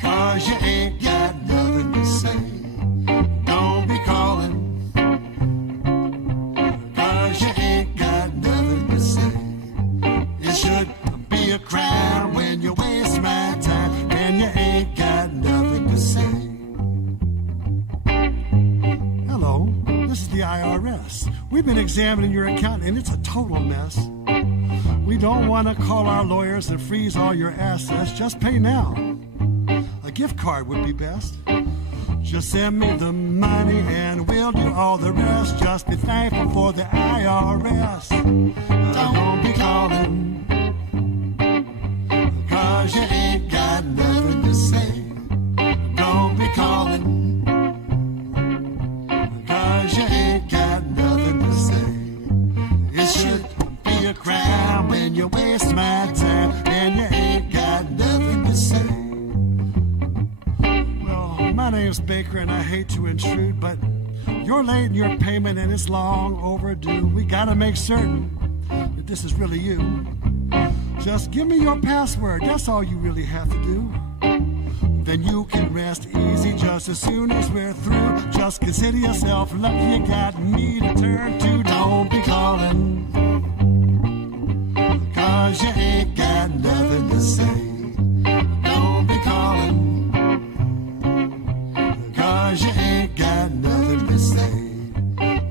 'cause you ain't got nothing to say. Don't be calling, 'cause you ain't got nothing to say. It should be a crime when you waste my time and you ain't got nothing to say. been examining your account, and it's a total mess. We don't want to call our lawyers and freeze all your assets. Just pay now. A gift card would be best. Just send me the money and we'll do all the rest. Just be thankful for the IRS. Don't be calling, 'cause you ain't got nothing to say. Don't be calling, 'cause you ain't got nothing to say. It should be a crime when you waste my time and you ain't got nothing to say. My name's Baker and I hate to intrude, but you're late in your payment and it's long overdue. We gotta make certain that this is really you. Just give me your password, that's all you really have to do. Then you can rest easy just as soon as we're through. Just consider yourself lucky you got me to turn to. Don't be calling, 'cause you ain't got nothing to say. Don't be calling, 'cause you ain't got nothing to say.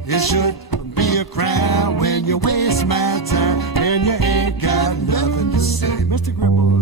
It should be a crime when you waste my time and you ain't got nothing to say. Mr. Grimboy.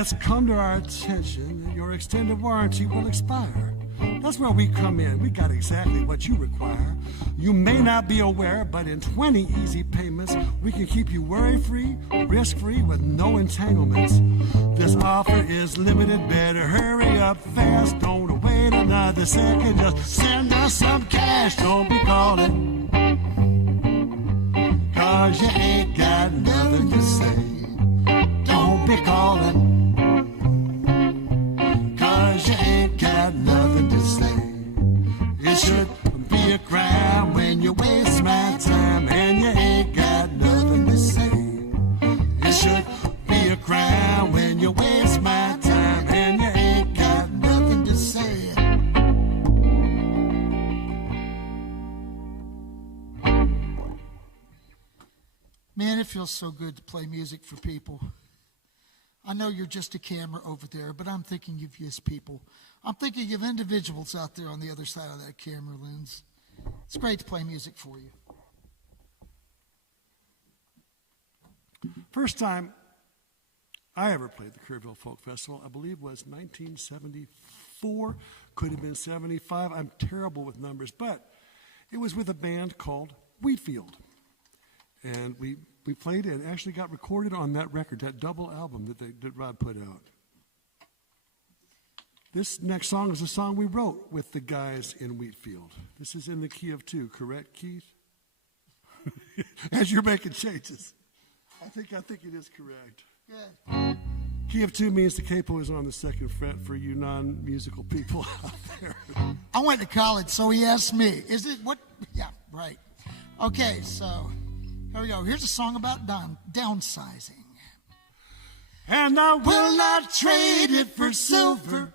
It's come to our attention that your extended warranty will expire. That's where we come in. We got exactly what you require. You may not be aware, but in 20 easy payments, we can keep you worry-free, risk-free, with no entanglements. This offer is limited. Better hurry up fast. Don't wait another second. Just send us some cash. Don't be calling, 'cause you ain't got nothing to say. Don't be calling, 'cause you ain't got nothing to say. It should be a crime when you waste my time and you ain't got nothing to say. It should be a crime when you waste my time and you ain't got nothing to say. Man, it feels so good to play music for people. I know you're just a camera over there, but I'm thinking of you as people. I'm thinking of individuals out there on the other side of that camera lens. It's great to play music for you. First time I ever played the Kerrville Folk Festival, I believe, was 1974. Could have been 75. I'm terrible with numbers, but it was with a band called Wheatfield. And we played it and actually got recorded on that record, that double album that Rod put out. This next song is a song we wrote with the guys in Wheatfield. This is in the key of 2, correct, Keith? As you're making changes. I think it is correct. Good. Key of 2 means the capo is on the 2nd fret for you non-musical people out there. I went to college, so he asked me, is it what? Yeah, right. Okay, so here we go. Here's a song about downsizing. And I will not trade it for silver,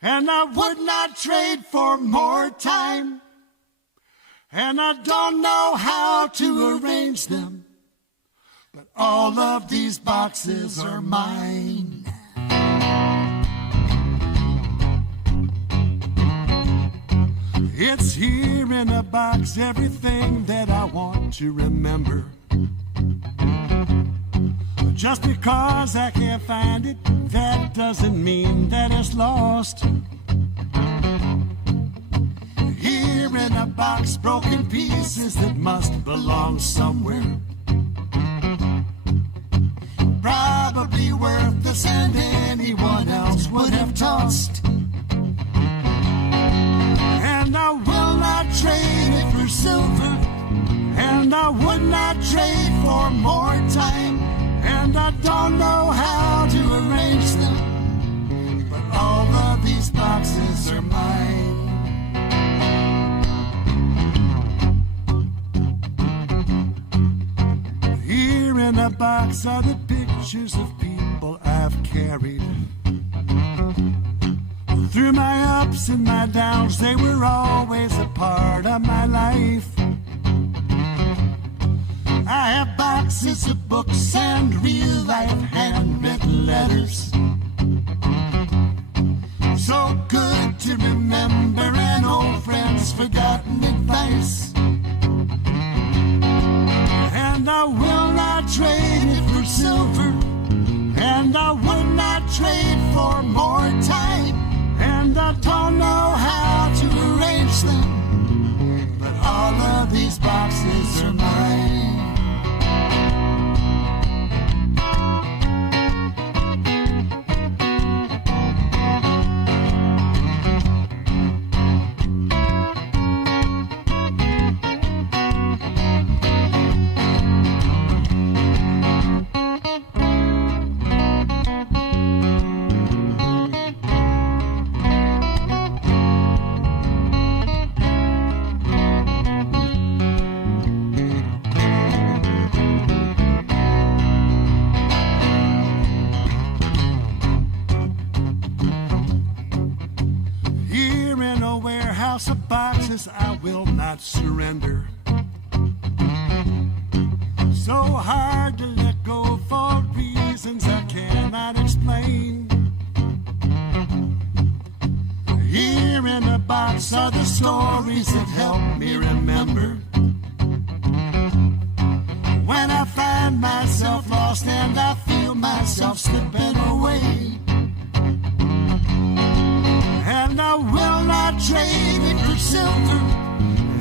and I would not trade for more time, and I don't know how to arrange them, but all of these boxes are mine. It's here in a box, everything that I want to remember. Just because I can't find it, that doesn't mean that it's lost. Here in a box, broken pieces that must belong somewhere. Probably worth the sand anyone else would have tossed. And I will not trade it for silver, and and I would not trade for more time, and I don't know how to arrange them, but all of these boxes are mine. Here in a box are the pictures of people I've carried. Through my ups and my downs, they were always a part of my life. I have boxes of books and real life handwritten letters. So good to remember an old friend's forgotten advice. And I will not trade it for silver, and I would not trade for more time, and I don't know how to arrange them, but all of these boxes are mine. Of boxes I will not surrender. So hard to let go for reasons I cannot explain. Here in a box are the stories that help me remember when I find myself lost and I feel myself slipping away. And I will not trade it for silver,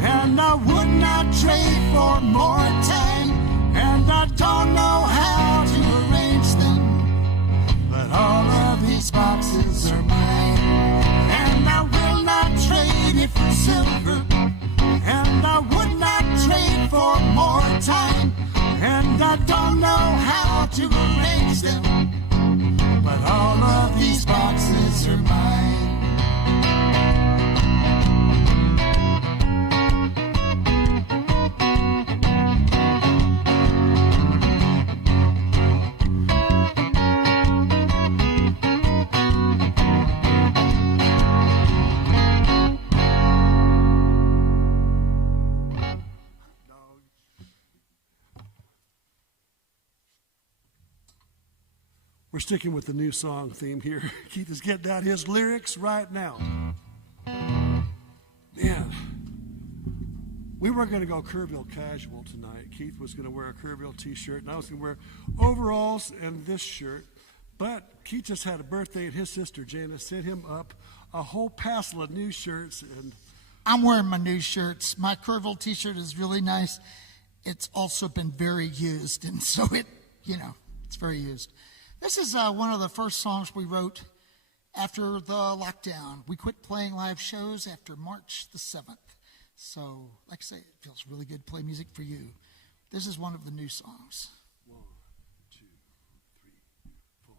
and I would not trade for more time, and I don't know how to arrange them, but all of these boxes are mine. And I will not trade it for silver, and I would not trade for more time, and I don't know how to arrange them, but all of these boxes are mine. We're sticking with the new song theme here. Keith is getting out his lyrics right now. Man, we were going to go Kerrville casual tonight. Keith was going to wear a Kerrville t-shirt, and I was going to wear overalls and this shirt. But Keith just had a birthday, and his sister Janice sent him up a whole passel of new shirts. And I'm wearing my new shirts. My Kerrville t-shirt is really nice. It's also been very used, and so it's very used. This is one of the first songs we wrote after the lockdown. We quit playing live shows after March the 7th. So, like I say, it feels really good to play music for you. This is one of the new songs. 1, 2, 3, 4.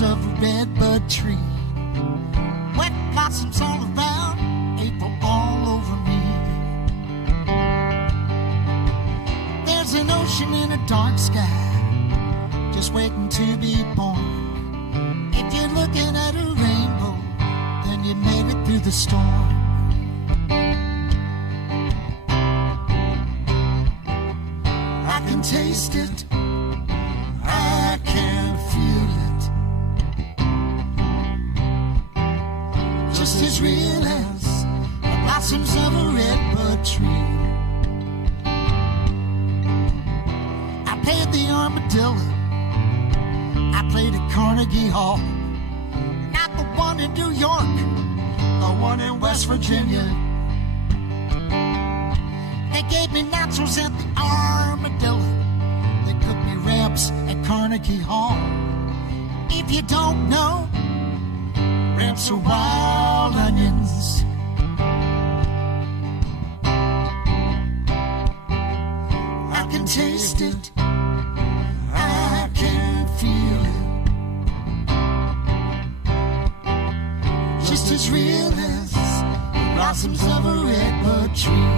Of a redbud tree, wet blossoms all around, April all over me. There's an ocean in a dark sky, just waiting to be born. If you're looking at a rainbow, then you made it through the storm. I can taste it, I can feel it. Just as real as the blossoms of a redbud tree. I played the armadillo, I played at Carnegie Hall. Not the one in New York, the one in West Virginia. They They gave me nachos at the Armadillo. They cooked me wraps at Carnegie Hall. If you don't know, wraps are wild onions. I can taste it, I can feel it, just as real as the blossoms of a redbud tree.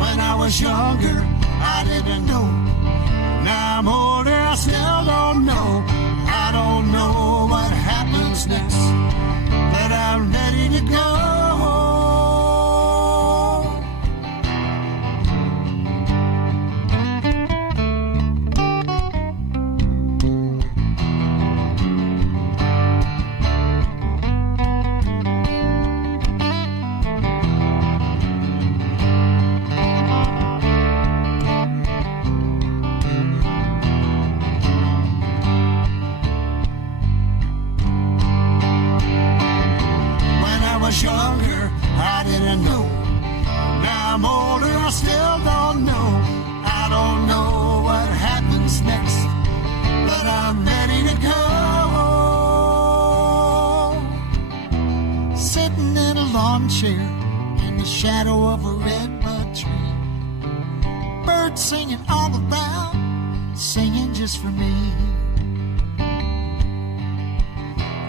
When I was younger, I didn't know. Now I'm older, I still don't know. I don't know what happens next, but I'm ready to go. Younger, I didn't know. Now I'm older, I still don't know. I don't know what happens next, but I'm ready to go. Sitting in a lawn chair in the shadow of a redbud tree, birds singing all around, singing just for me.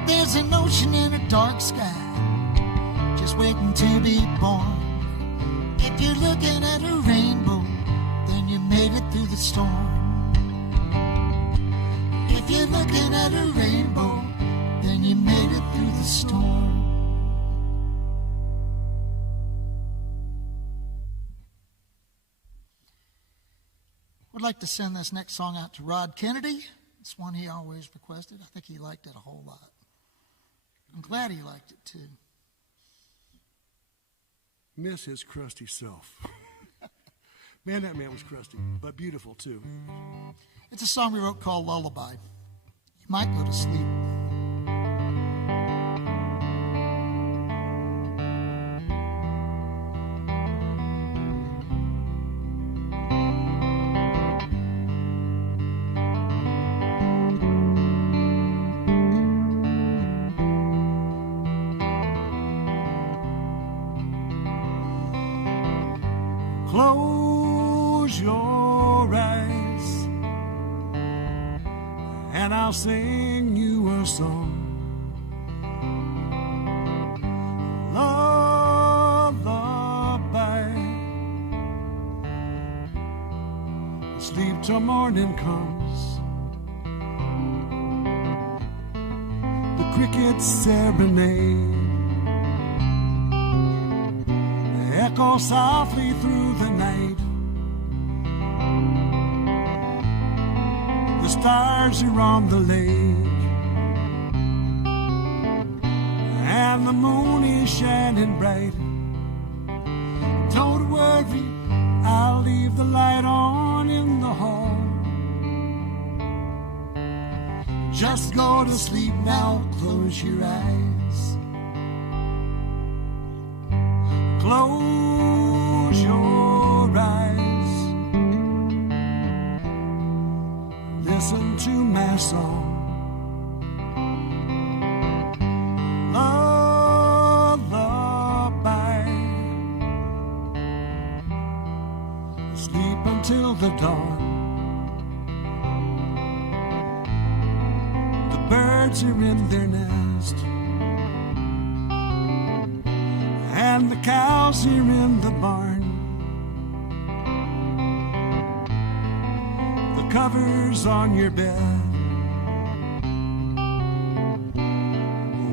There's an ocean in a dark sky, just waiting to be born. If you're looking at a rainbow, then you made it through the storm. If you're looking at a rainbow, then you made it through the storm. Would like to send this next song out to Rod Kennedy. It's one he always requested. I think he liked it a whole lot. I'm glad he liked it too. Miss his crusty self. Man, that man was crusty, but beautiful too. It's a song we wrote called Lullaby. You might go to sleep. Close your eyes and I'll sing you a song. Lullaby. Sleep till morning comes. The crickets serenade, echo softly through the night. The stars are on the lake, and the moon is shining bright. Don't worry, I'll leave the light on in the hall. Just go to sleep now, close your eyes. Close your eyes. Listen to my song. Lullaby. Sleep until the dawn. The birds are in their nest, and the cows are in the barn. The covers on your bed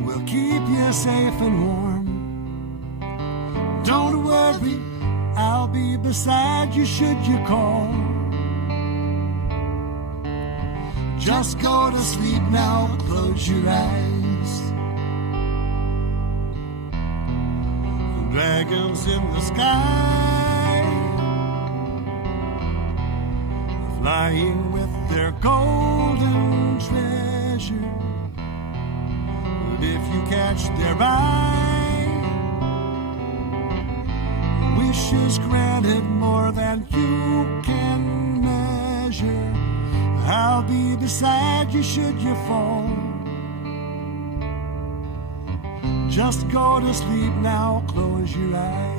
will keep you safe and warm. Don't worry, I'll be beside you should you call. Just go to sleep now, close your eyes. Dragons in the sky, flying with their golden treasure. But if you catch their eye, wishes granted more than you can measure. I'll be beside you should you fall. Just go to sleep now, close your eyes.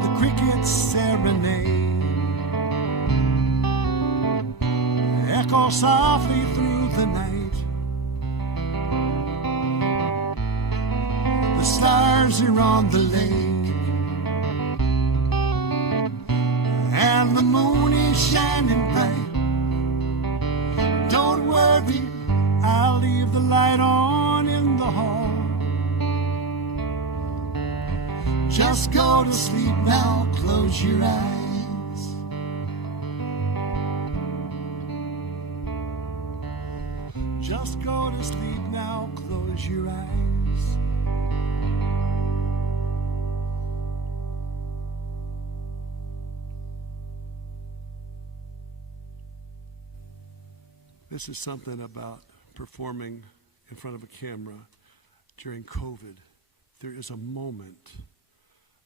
The crickets serenade echo softly through the night. The stars are on the lake, and the moon is shining bright. Don't worry, I'll leave the light on in the hall. Just go to sleep now, close your eyes. Just go to sleep now, close your eyes. This is something about performing in front of a camera during COVID. There is a moment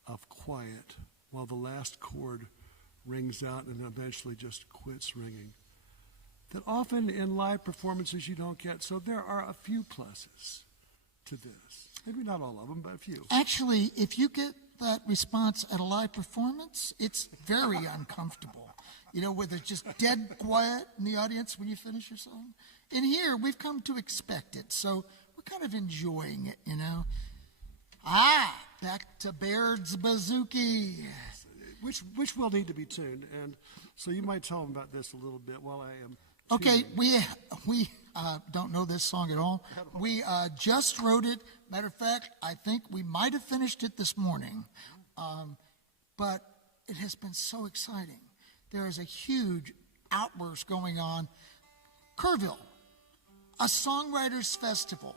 of quiet while the last chord rings out and eventually just quits ringing, that often in live performances you don't get. So there are a few pluses to this. Maybe not all of them, but a few. Actually, if you get that response at a live performance, it's very uncomfortable. You know, where there's just dead quiet in the audience when you finish your song. In here, we've come to expect it, so we're kind of enjoying it, you know. Back to Baird's Bouzouki. Which will need to be tuned, and so you might tell them about this a little bit while I am. Okay, we don't know this song at all. We just wrote it. Matter of fact, I think we might have finished it this morning, but it has been so exciting. There is a huge outburst going on. Kerrville, a songwriters festival.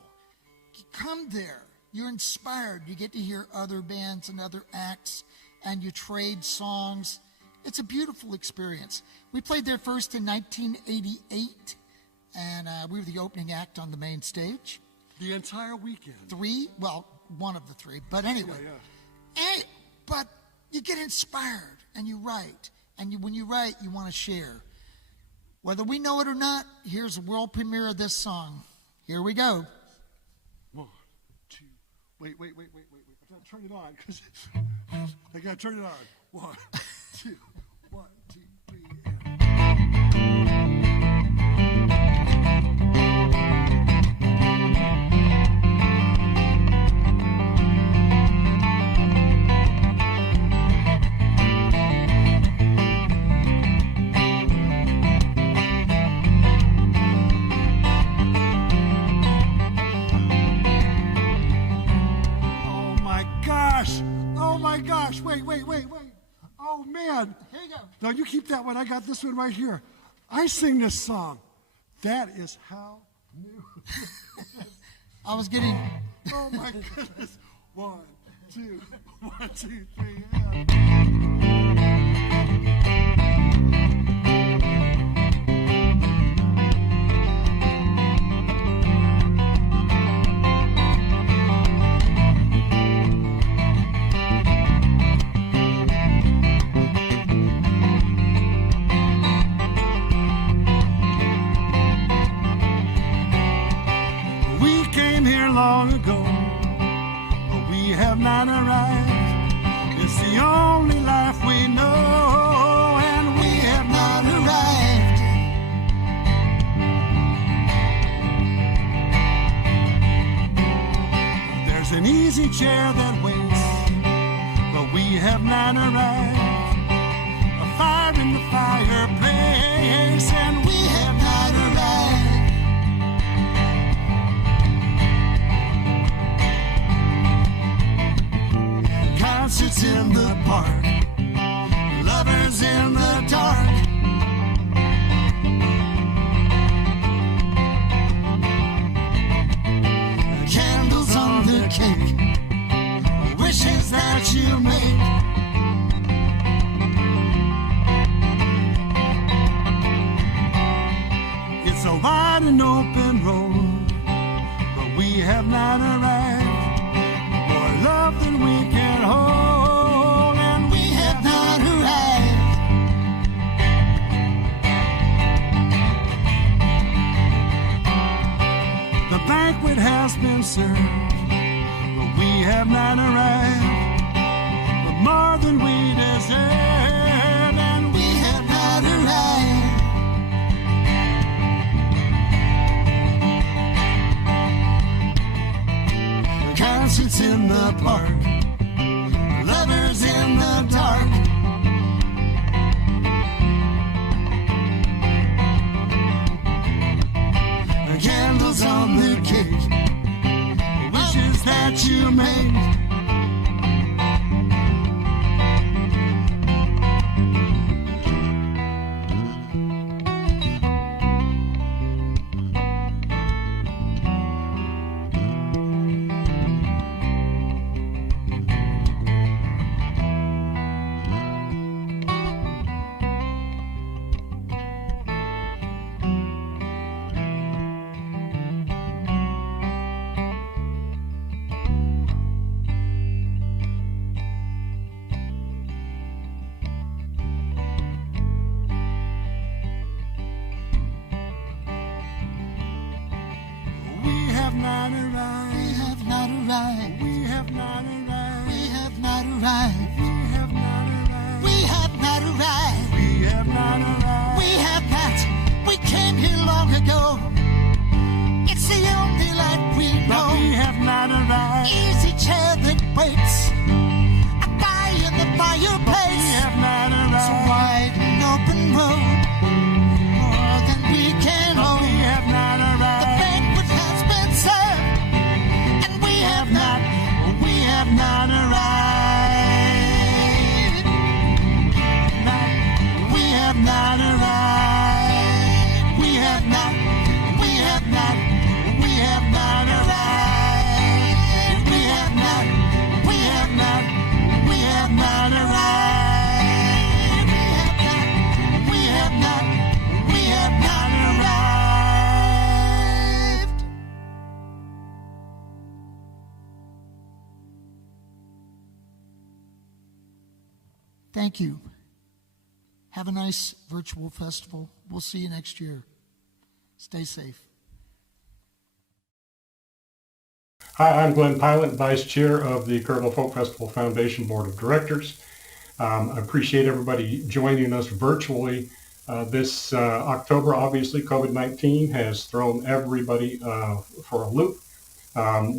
You come there, you're inspired. You get to hear other bands and other acts, and you trade songs. It's a beautiful experience. We played there first in 1988, and we were the opening act on the main stage. The entire weekend. One of the three, but anyway. Yeah. But you get inspired, and you write. And when you write, you want to share. Whether we know it or not, here's a world premiere of this song. Here we go. 1, 2, wait. I gotta turn it on, because I gotta turn it on. 1, 2, 1, 2, 3, Oh my gosh, wait. Oh man. Here you go. No, you keep that one. I got this one right here. I sing this song. That is how new. I was getting. Oh my goodness. 1, 2, 1, 2, 3, yeah. Long ago, but we have not arrived. It's the only life we know, and we have not arrived. There's an easy chair that waits, but we have not arrived. A fire in the fireplace, and we have not arrived. Concerts in the park, lovers in the dark. cake. Wishes that you make. It's a wide and open road, but we have not arrived. More love than we can hold, and we have not arrived. The banquet has been served, but we have not arrived. But more than we deserve, and we have not arrived. Concerts in the park, lovers in the dark. Candles on the cake, wishes that you make. We have not arrived. We have not arrived. We have not arrived. We have not arrived. We have not arrived. We have not arrived. We have not arrived. We have not. We came here long ago. It's the only light we know. But we have not arrived. Easy chair that waits. A fire in the fireplace. We have not arrived. It's a wide and open road. More than we can hold. We have not arrived. The banquet has been served, and we have not arrived. We have not arrived. We have not arrived. We have not arrived. We have not. We have not arrived. We have not arrived. Thank you. Have a nice virtual festival. We'll see you next year. Stay safe. Hi, I'm Glenn Pilot, Vice Chair of the Kerrville Folk Festival Foundation Board of Directors. I appreciate everybody joining us virtually this October. Obviously, COVID-19 has thrown everybody for a loop.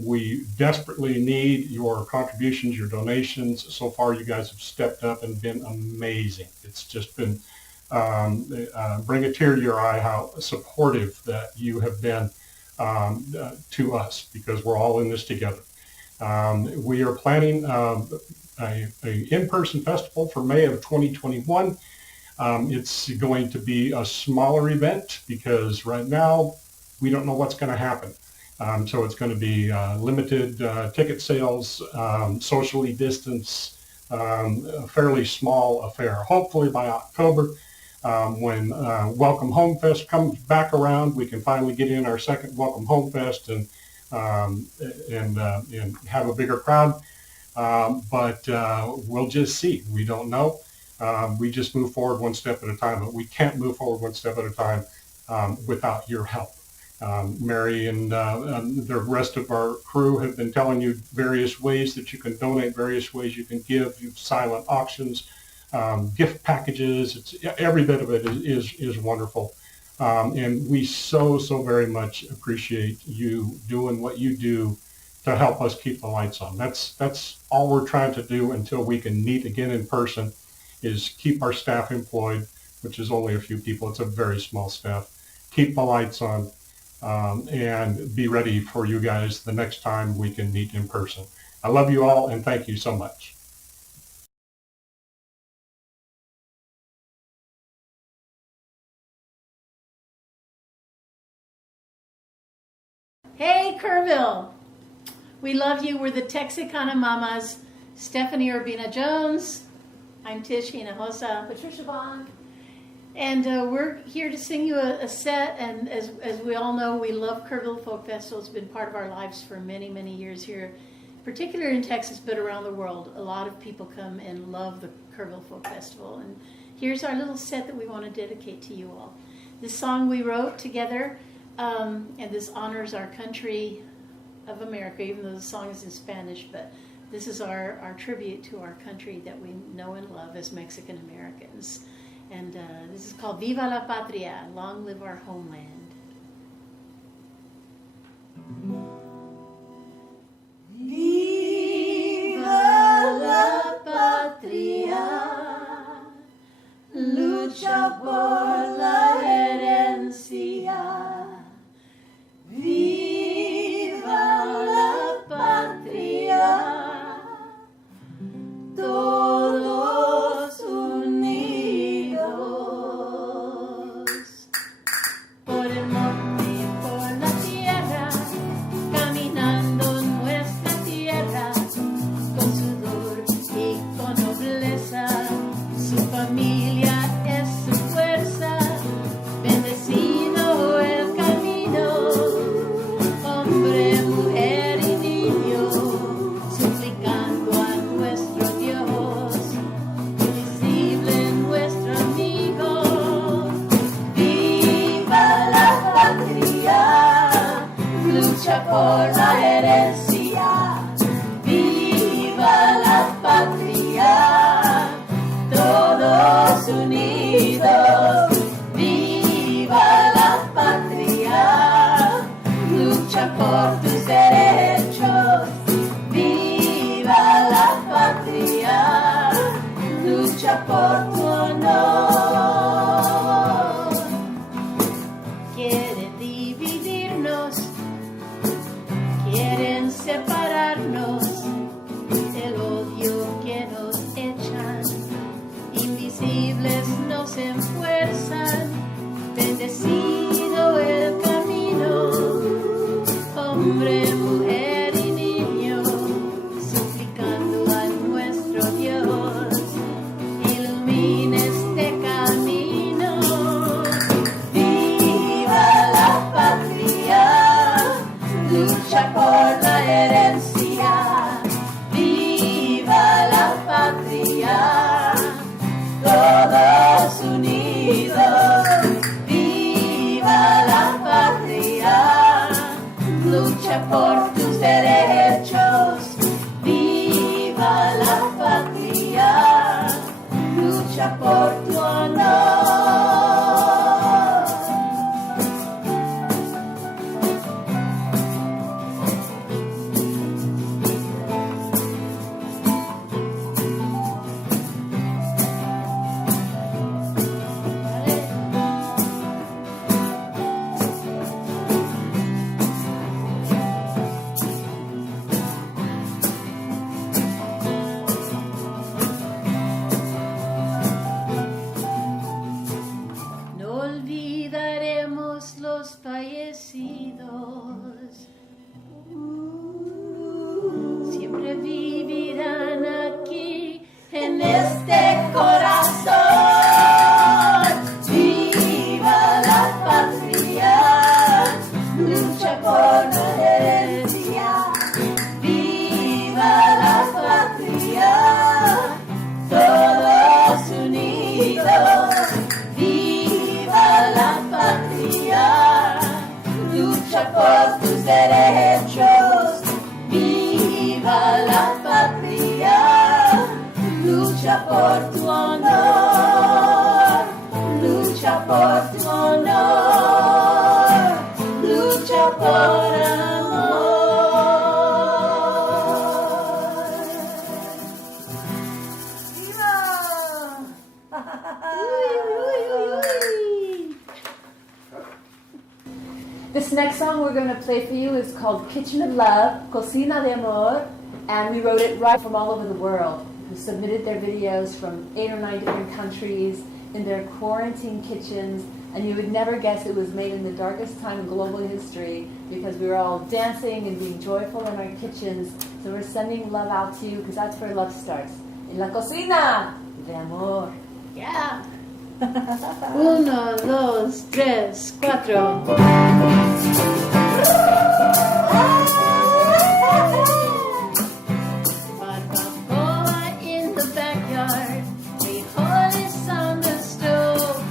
We desperately need your contributions, your donations. So far, you guys have stepped up and been amazing. It's just been bring a tear to your eye how supportive that you have been to us, because we're all in this together. We are planning a in-person festival for May of 2021. It's going to be a smaller event because right now we don't know what's going to happen. So it's going to be limited ticket sales, socially distanced, a fairly small affair. Hopefully by October, when Welcome Home Fest comes back around, we can finally get in our second Welcome Home Fest and have a bigger crowd. But we'll just see. We don't know. We just move forward one step at a time, but we can't move forward one step at a time without your help. Mary and the rest of our crew have been telling you various ways that you can donate, various ways you can give. You've silent auctions, gift packages. It's, every bit of it is wonderful. And we so very much appreciate you doing what you do to help us keep the lights on. That's all we're trying to do until we can meet again in person, is keep our staff employed, which is only a few people. It's a very small staff. Keep the lights on. And be ready for you guys the next time we can meet in person. I love you all and thank you so much. Hey, Kerrville. We love you. We're the Texicana Mamas. Stephanie Urbina Jones. I'm Tish Hinojosa. Patricia Bond. And we're here to sing you a set. And as we all know, we love Kerrville Folk Festival. It's been part of our lives for many, many years here, particularly in Texas, but around the world. A lot of people come and love the Kerrville Folk Festival. And here's our little set that we want to dedicate to you all. This song we wrote together, and this honors our country of America, even though the song is in Spanish, but this is our tribute to our country that we know and love as Mexican Americans. And this is called Viva la Patria, Long Live Our Homeland. Viva la patria, lucha por la herencia. Viva la patria, todos unidos. Por el monte y por la tierra, caminando nuestra tierra, con sudor y con nobleza, su familia es su fuerza, bendecido el camino, hombre, mujer y niño, suplicando a nuestro Dios, invisible nuestro amigo. Viva la patria, lucha por la herencia. Viva la patria, todos unidos. Viva la patria, lucha por tus derechos. Viva la patria, lucha por tu honor. Quieren dividirnos, quieren separarnos, el odio que nos echan, invisibles nos enfuerzan, bendecido el camino, hombre, mujer y niño, suplicando a nuestro Dios, ilumine este camino. Viva la patria, lucha por la herencia. Viva la patria, todos unidos. Viva la patria, lucha por tus derechos. Viva la patria, lucha por tu honor. No olvidaremos los fallecidos. Siempre vivirán aquí en este corazón. Viva la patria, lucha por la herencia. Viva la patria, todos unidos. Viva la patria, lucha por tus derechos. Viva la patria, lucha por tu honor. Lucha por tu honor. Lucha por amor. ¡Viva! This next song we're going to play for you is called Kitchen of Love, Cocina de Amor, and we wrote it right from all over the world, who submitted their videos from 8 or 9 different countries in their quarantine kitchens And you would never guess it was made in the darkest time in global history because we were all dancing and being joyful in our kitchens. So we're sending love out to you because that's where love starts. En la cocina de amor. Yeah. 1, 2, 3, 4. Barbacoa in the backyard. Frijoles on the stove.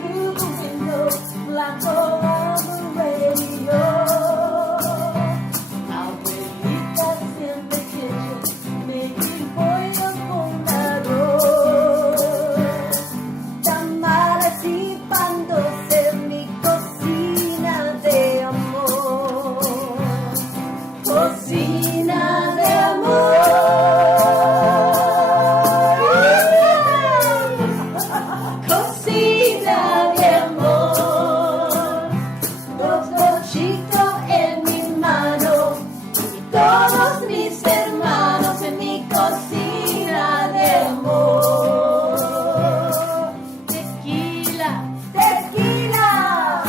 Through the window, blanco on the radio. Abuelitas in the kitchen, making pollo con arroz. Tamales y pan dulce en mi cocina de amor. Cocina de amor. Cocina de amor, dos cochitos en mi mano y todos mis hermanos en mi cocina de amor. Tequila, Tequila,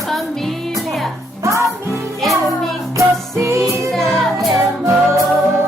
familia, familia, en mi cocina de amor.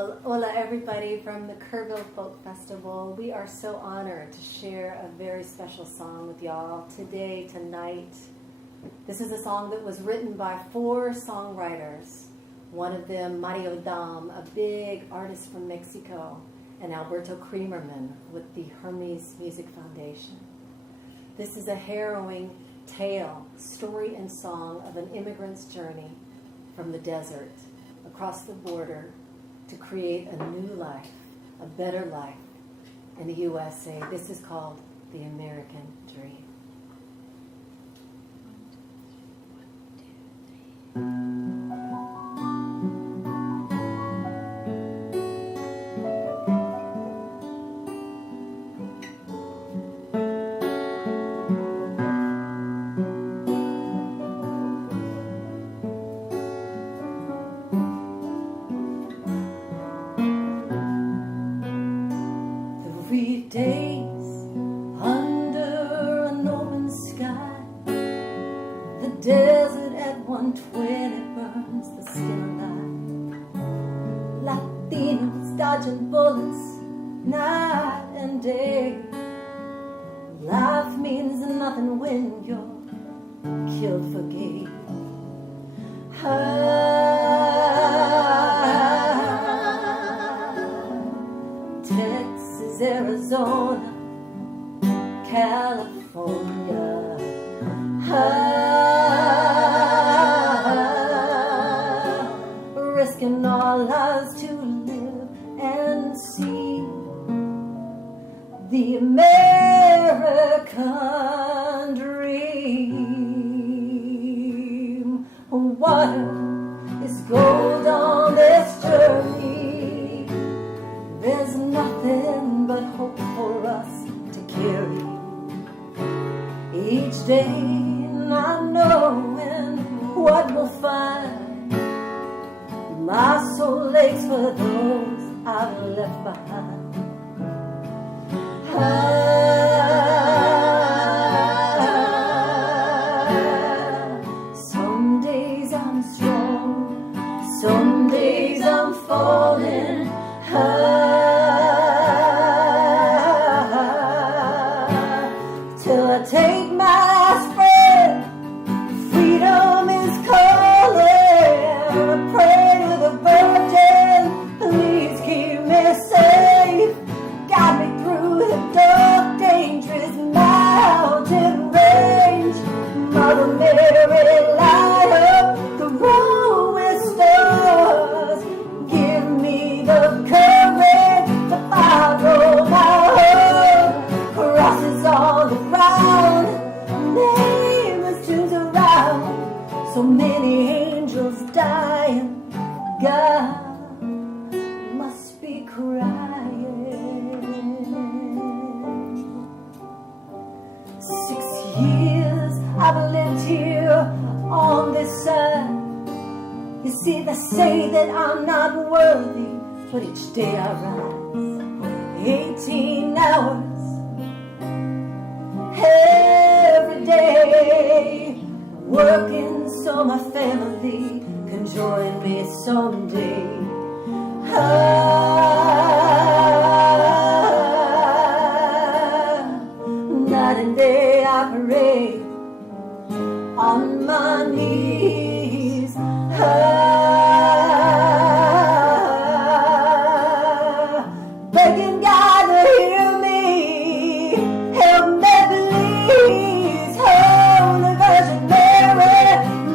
Well, hola everybody from the Kerrville Folk Festival. We are so honored to share a very special song with y'all today, tonight. This is a song that was written by 4 songwriters. One of them, Mario Dam, a big artist from Mexico, and Alberto Creamerman with the Hermes Music Foundation. This is a harrowing tale, story and song of an immigrant's journey from the desert across the border to create a new life, a better life in the USA. This is called The American Dream. Days under an open sky, the desert at 120 burns the skin alive. Latinos dodging bullets night and day. Life means nothing when you're killed for gay. Texas, Arizona, California, risking our lives to live and see the American dream. Water is gold on this journey. There's nothing but hope for us to carry each day, not knowing what we'll find. My soul aches for those I've left behind. Some days I'm strong, some days I'm falling. Till I take my last breath, freedom is calling. I pray to the Virgin, please keep me safe. Guide me through the dark, dangerous mountain range. Mother Mary, light up the road with stars. Give me the courage to follow my heart. Crosses on the ground, nameless tombs around. So many angels dying, God must be crying. 6 years I've lived here on this side. You see, they say that I'm not worthy, but each day I rise 18 hours every day, working so my family can join me someday. Night and day I pray on my knees. Begging God to hear me, help me please. Holy Virgin Mary,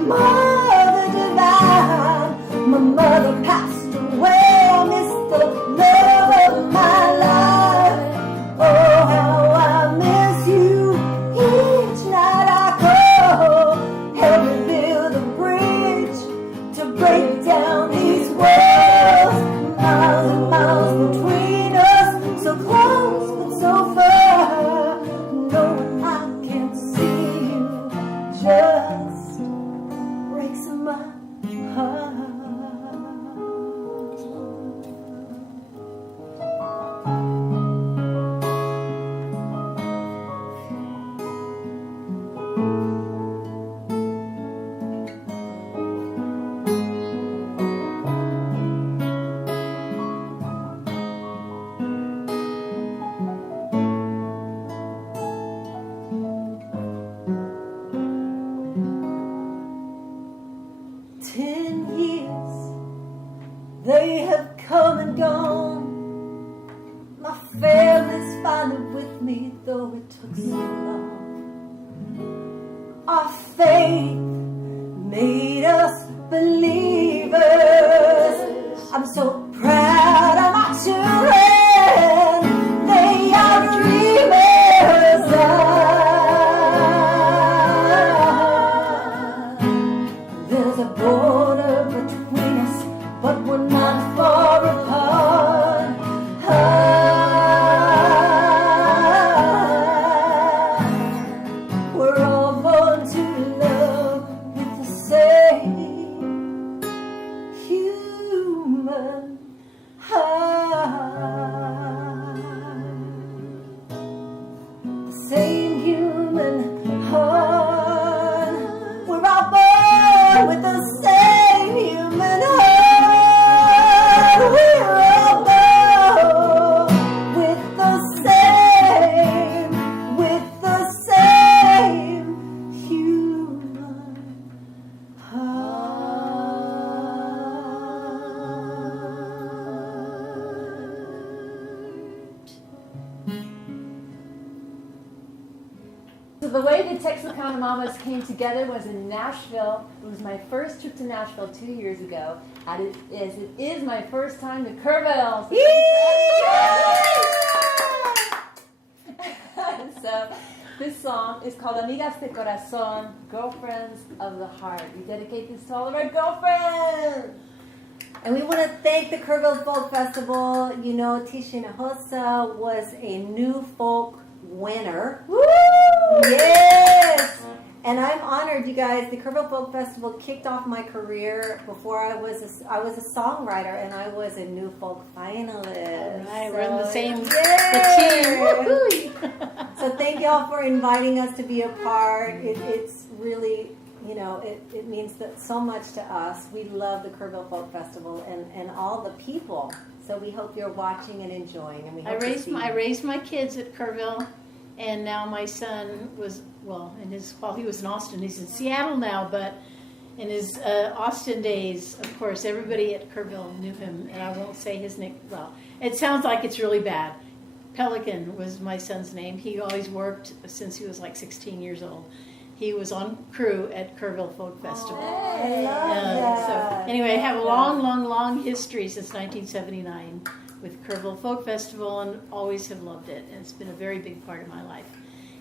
Mother Divine. My mother passed away, I missed the love of my life. Oh, how I miss you each night I call. Help me build a bridge to break down these walls. Miles and miles between us, so close but so far. Knowing I can't see you just breaks my heart. 10 years, they have come and gone. My family's finally with me, though it took so long. Our faith made us believers. I'm so proud of my children. They are dreamers. There's a border between us, but we're not far apart. We're all born to love with the same human heart. The same human heart. We're all born with the same human heart. We're all born with the same human heart. So the way the Texarkana Mamas came together was in Nashville. It was my first trip to Nashville 2 years ago. And it is my first time to Kerrville. So this song is called Amigas de Corazón, Girlfriends of the Heart. We dedicate this to all of our girlfriends. And we want to thank the Kerrville Folk Festival. You know, Tisha Hinojosa was a new folk winner. Woo! Yes! And I'm honored, you guys. The Kerrville Folk Festival kicked off my career before I was a songwriter, and I was a new folk finalist. All right, we're in the same Yay! team. Woo-hoo! So thank y'all for inviting us to be a part. It's really, you know, it means so much to us. We love the Kerrville Folk Festival and all the people. So we hope you're watching and enjoying. And we hope to see you. I raised my kids at Kerrville, and now my son was, while he was in Austin, he's in Seattle now, but in his Austin days, of course, everybody at Kerrville knew him, and I won't say his name. Well, it sounds like it's really bad. Pelican was my son's name. He always worked since he was like 16 years old. He was on crew at Kerrville Folk Festival. I love that. So anyway, I have a long history since 1979 with Kerrville Folk Festival, and always have loved it. And it's been a very big part of my life.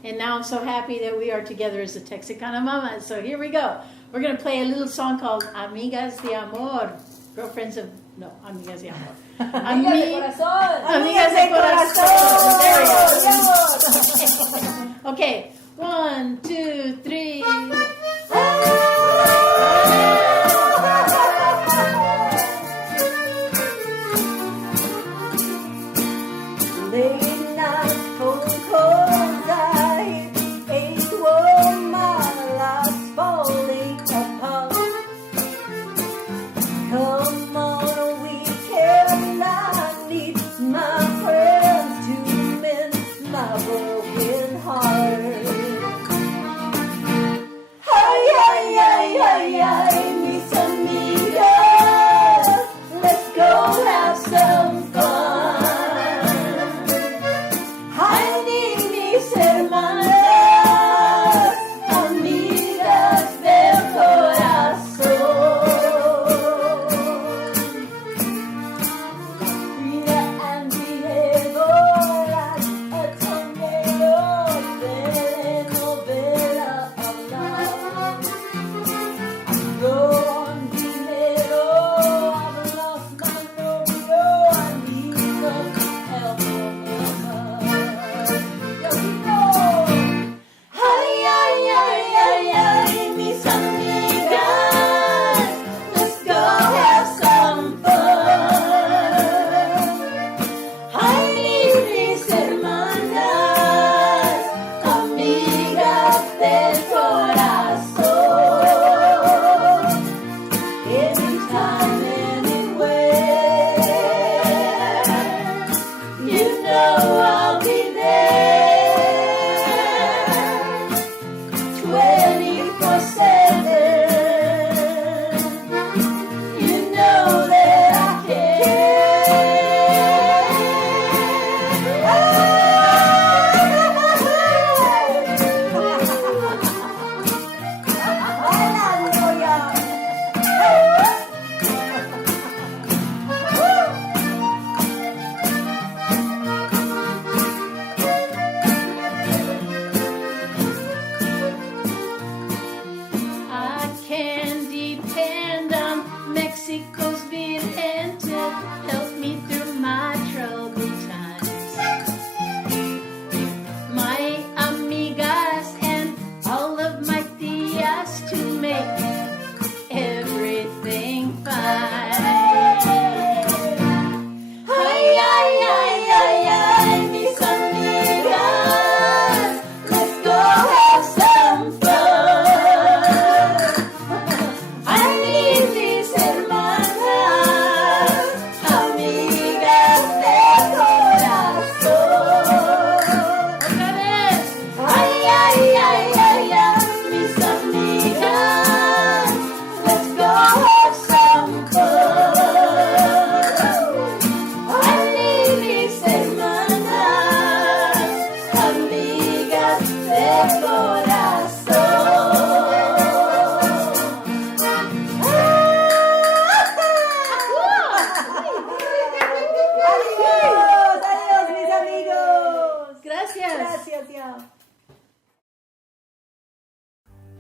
And now I'm so happy that we are together as the Texarkana Mamas. So here we go. We're going to play a little song called Amigas de Amor. Amigas de Amor. Amigas de Corazón. Amigas de Corazón. There we go. Okay. 1, 2, 3. Late night phone calls, I ain't worn my life's falling apart. Come on a weekend, I need my friends to mend my broken heart. Ay, mis amigas, let's go have some fun. Ay, mis hermanas, amigas del corazón. Frida and Diego, like a tornado, telenovela of love. Don dinero, I've lost my novio, I need some help from Yo digo, ay, mis amigas, let's go have some fun. Ay, mis hermanas, amigas del corazón. Anytime, anywhere, you know I'll be there 24/7.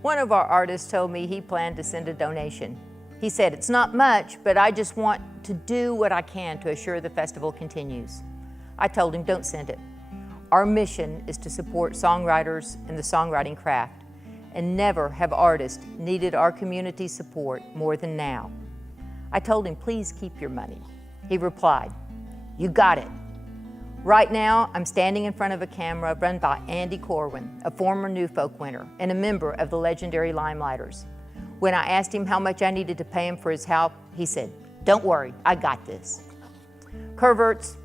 One of our artists told me he planned to send a donation. He said, "It's not much, but I just want to do what I can to assure the festival continues." I told him, "Don't send it. Our mission is to support songwriters and the songwriting craft, and never have artists needed our community support more than now." I told him, "Please keep your money." He replied, "You got it." Right now, I'm standing in front of a camera run by Andy Corwin, a former New Folk winner and a member of the legendary Limelighters. When I asked him how much I needed to pay him for his help, he said, "Don't worry, I got this." Kerverts,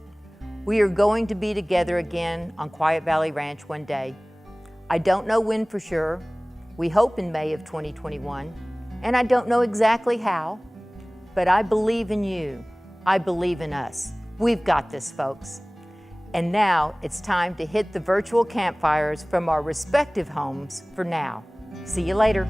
we are going to be together again on Quiet Valley Ranch one day. I don't know when for sure. We hope in May of 2021, and I don't know exactly how, but I believe in you. I believe in us. We've got this, folks. And now it's time to hit the virtual campfires from our respective homes for now. See you later.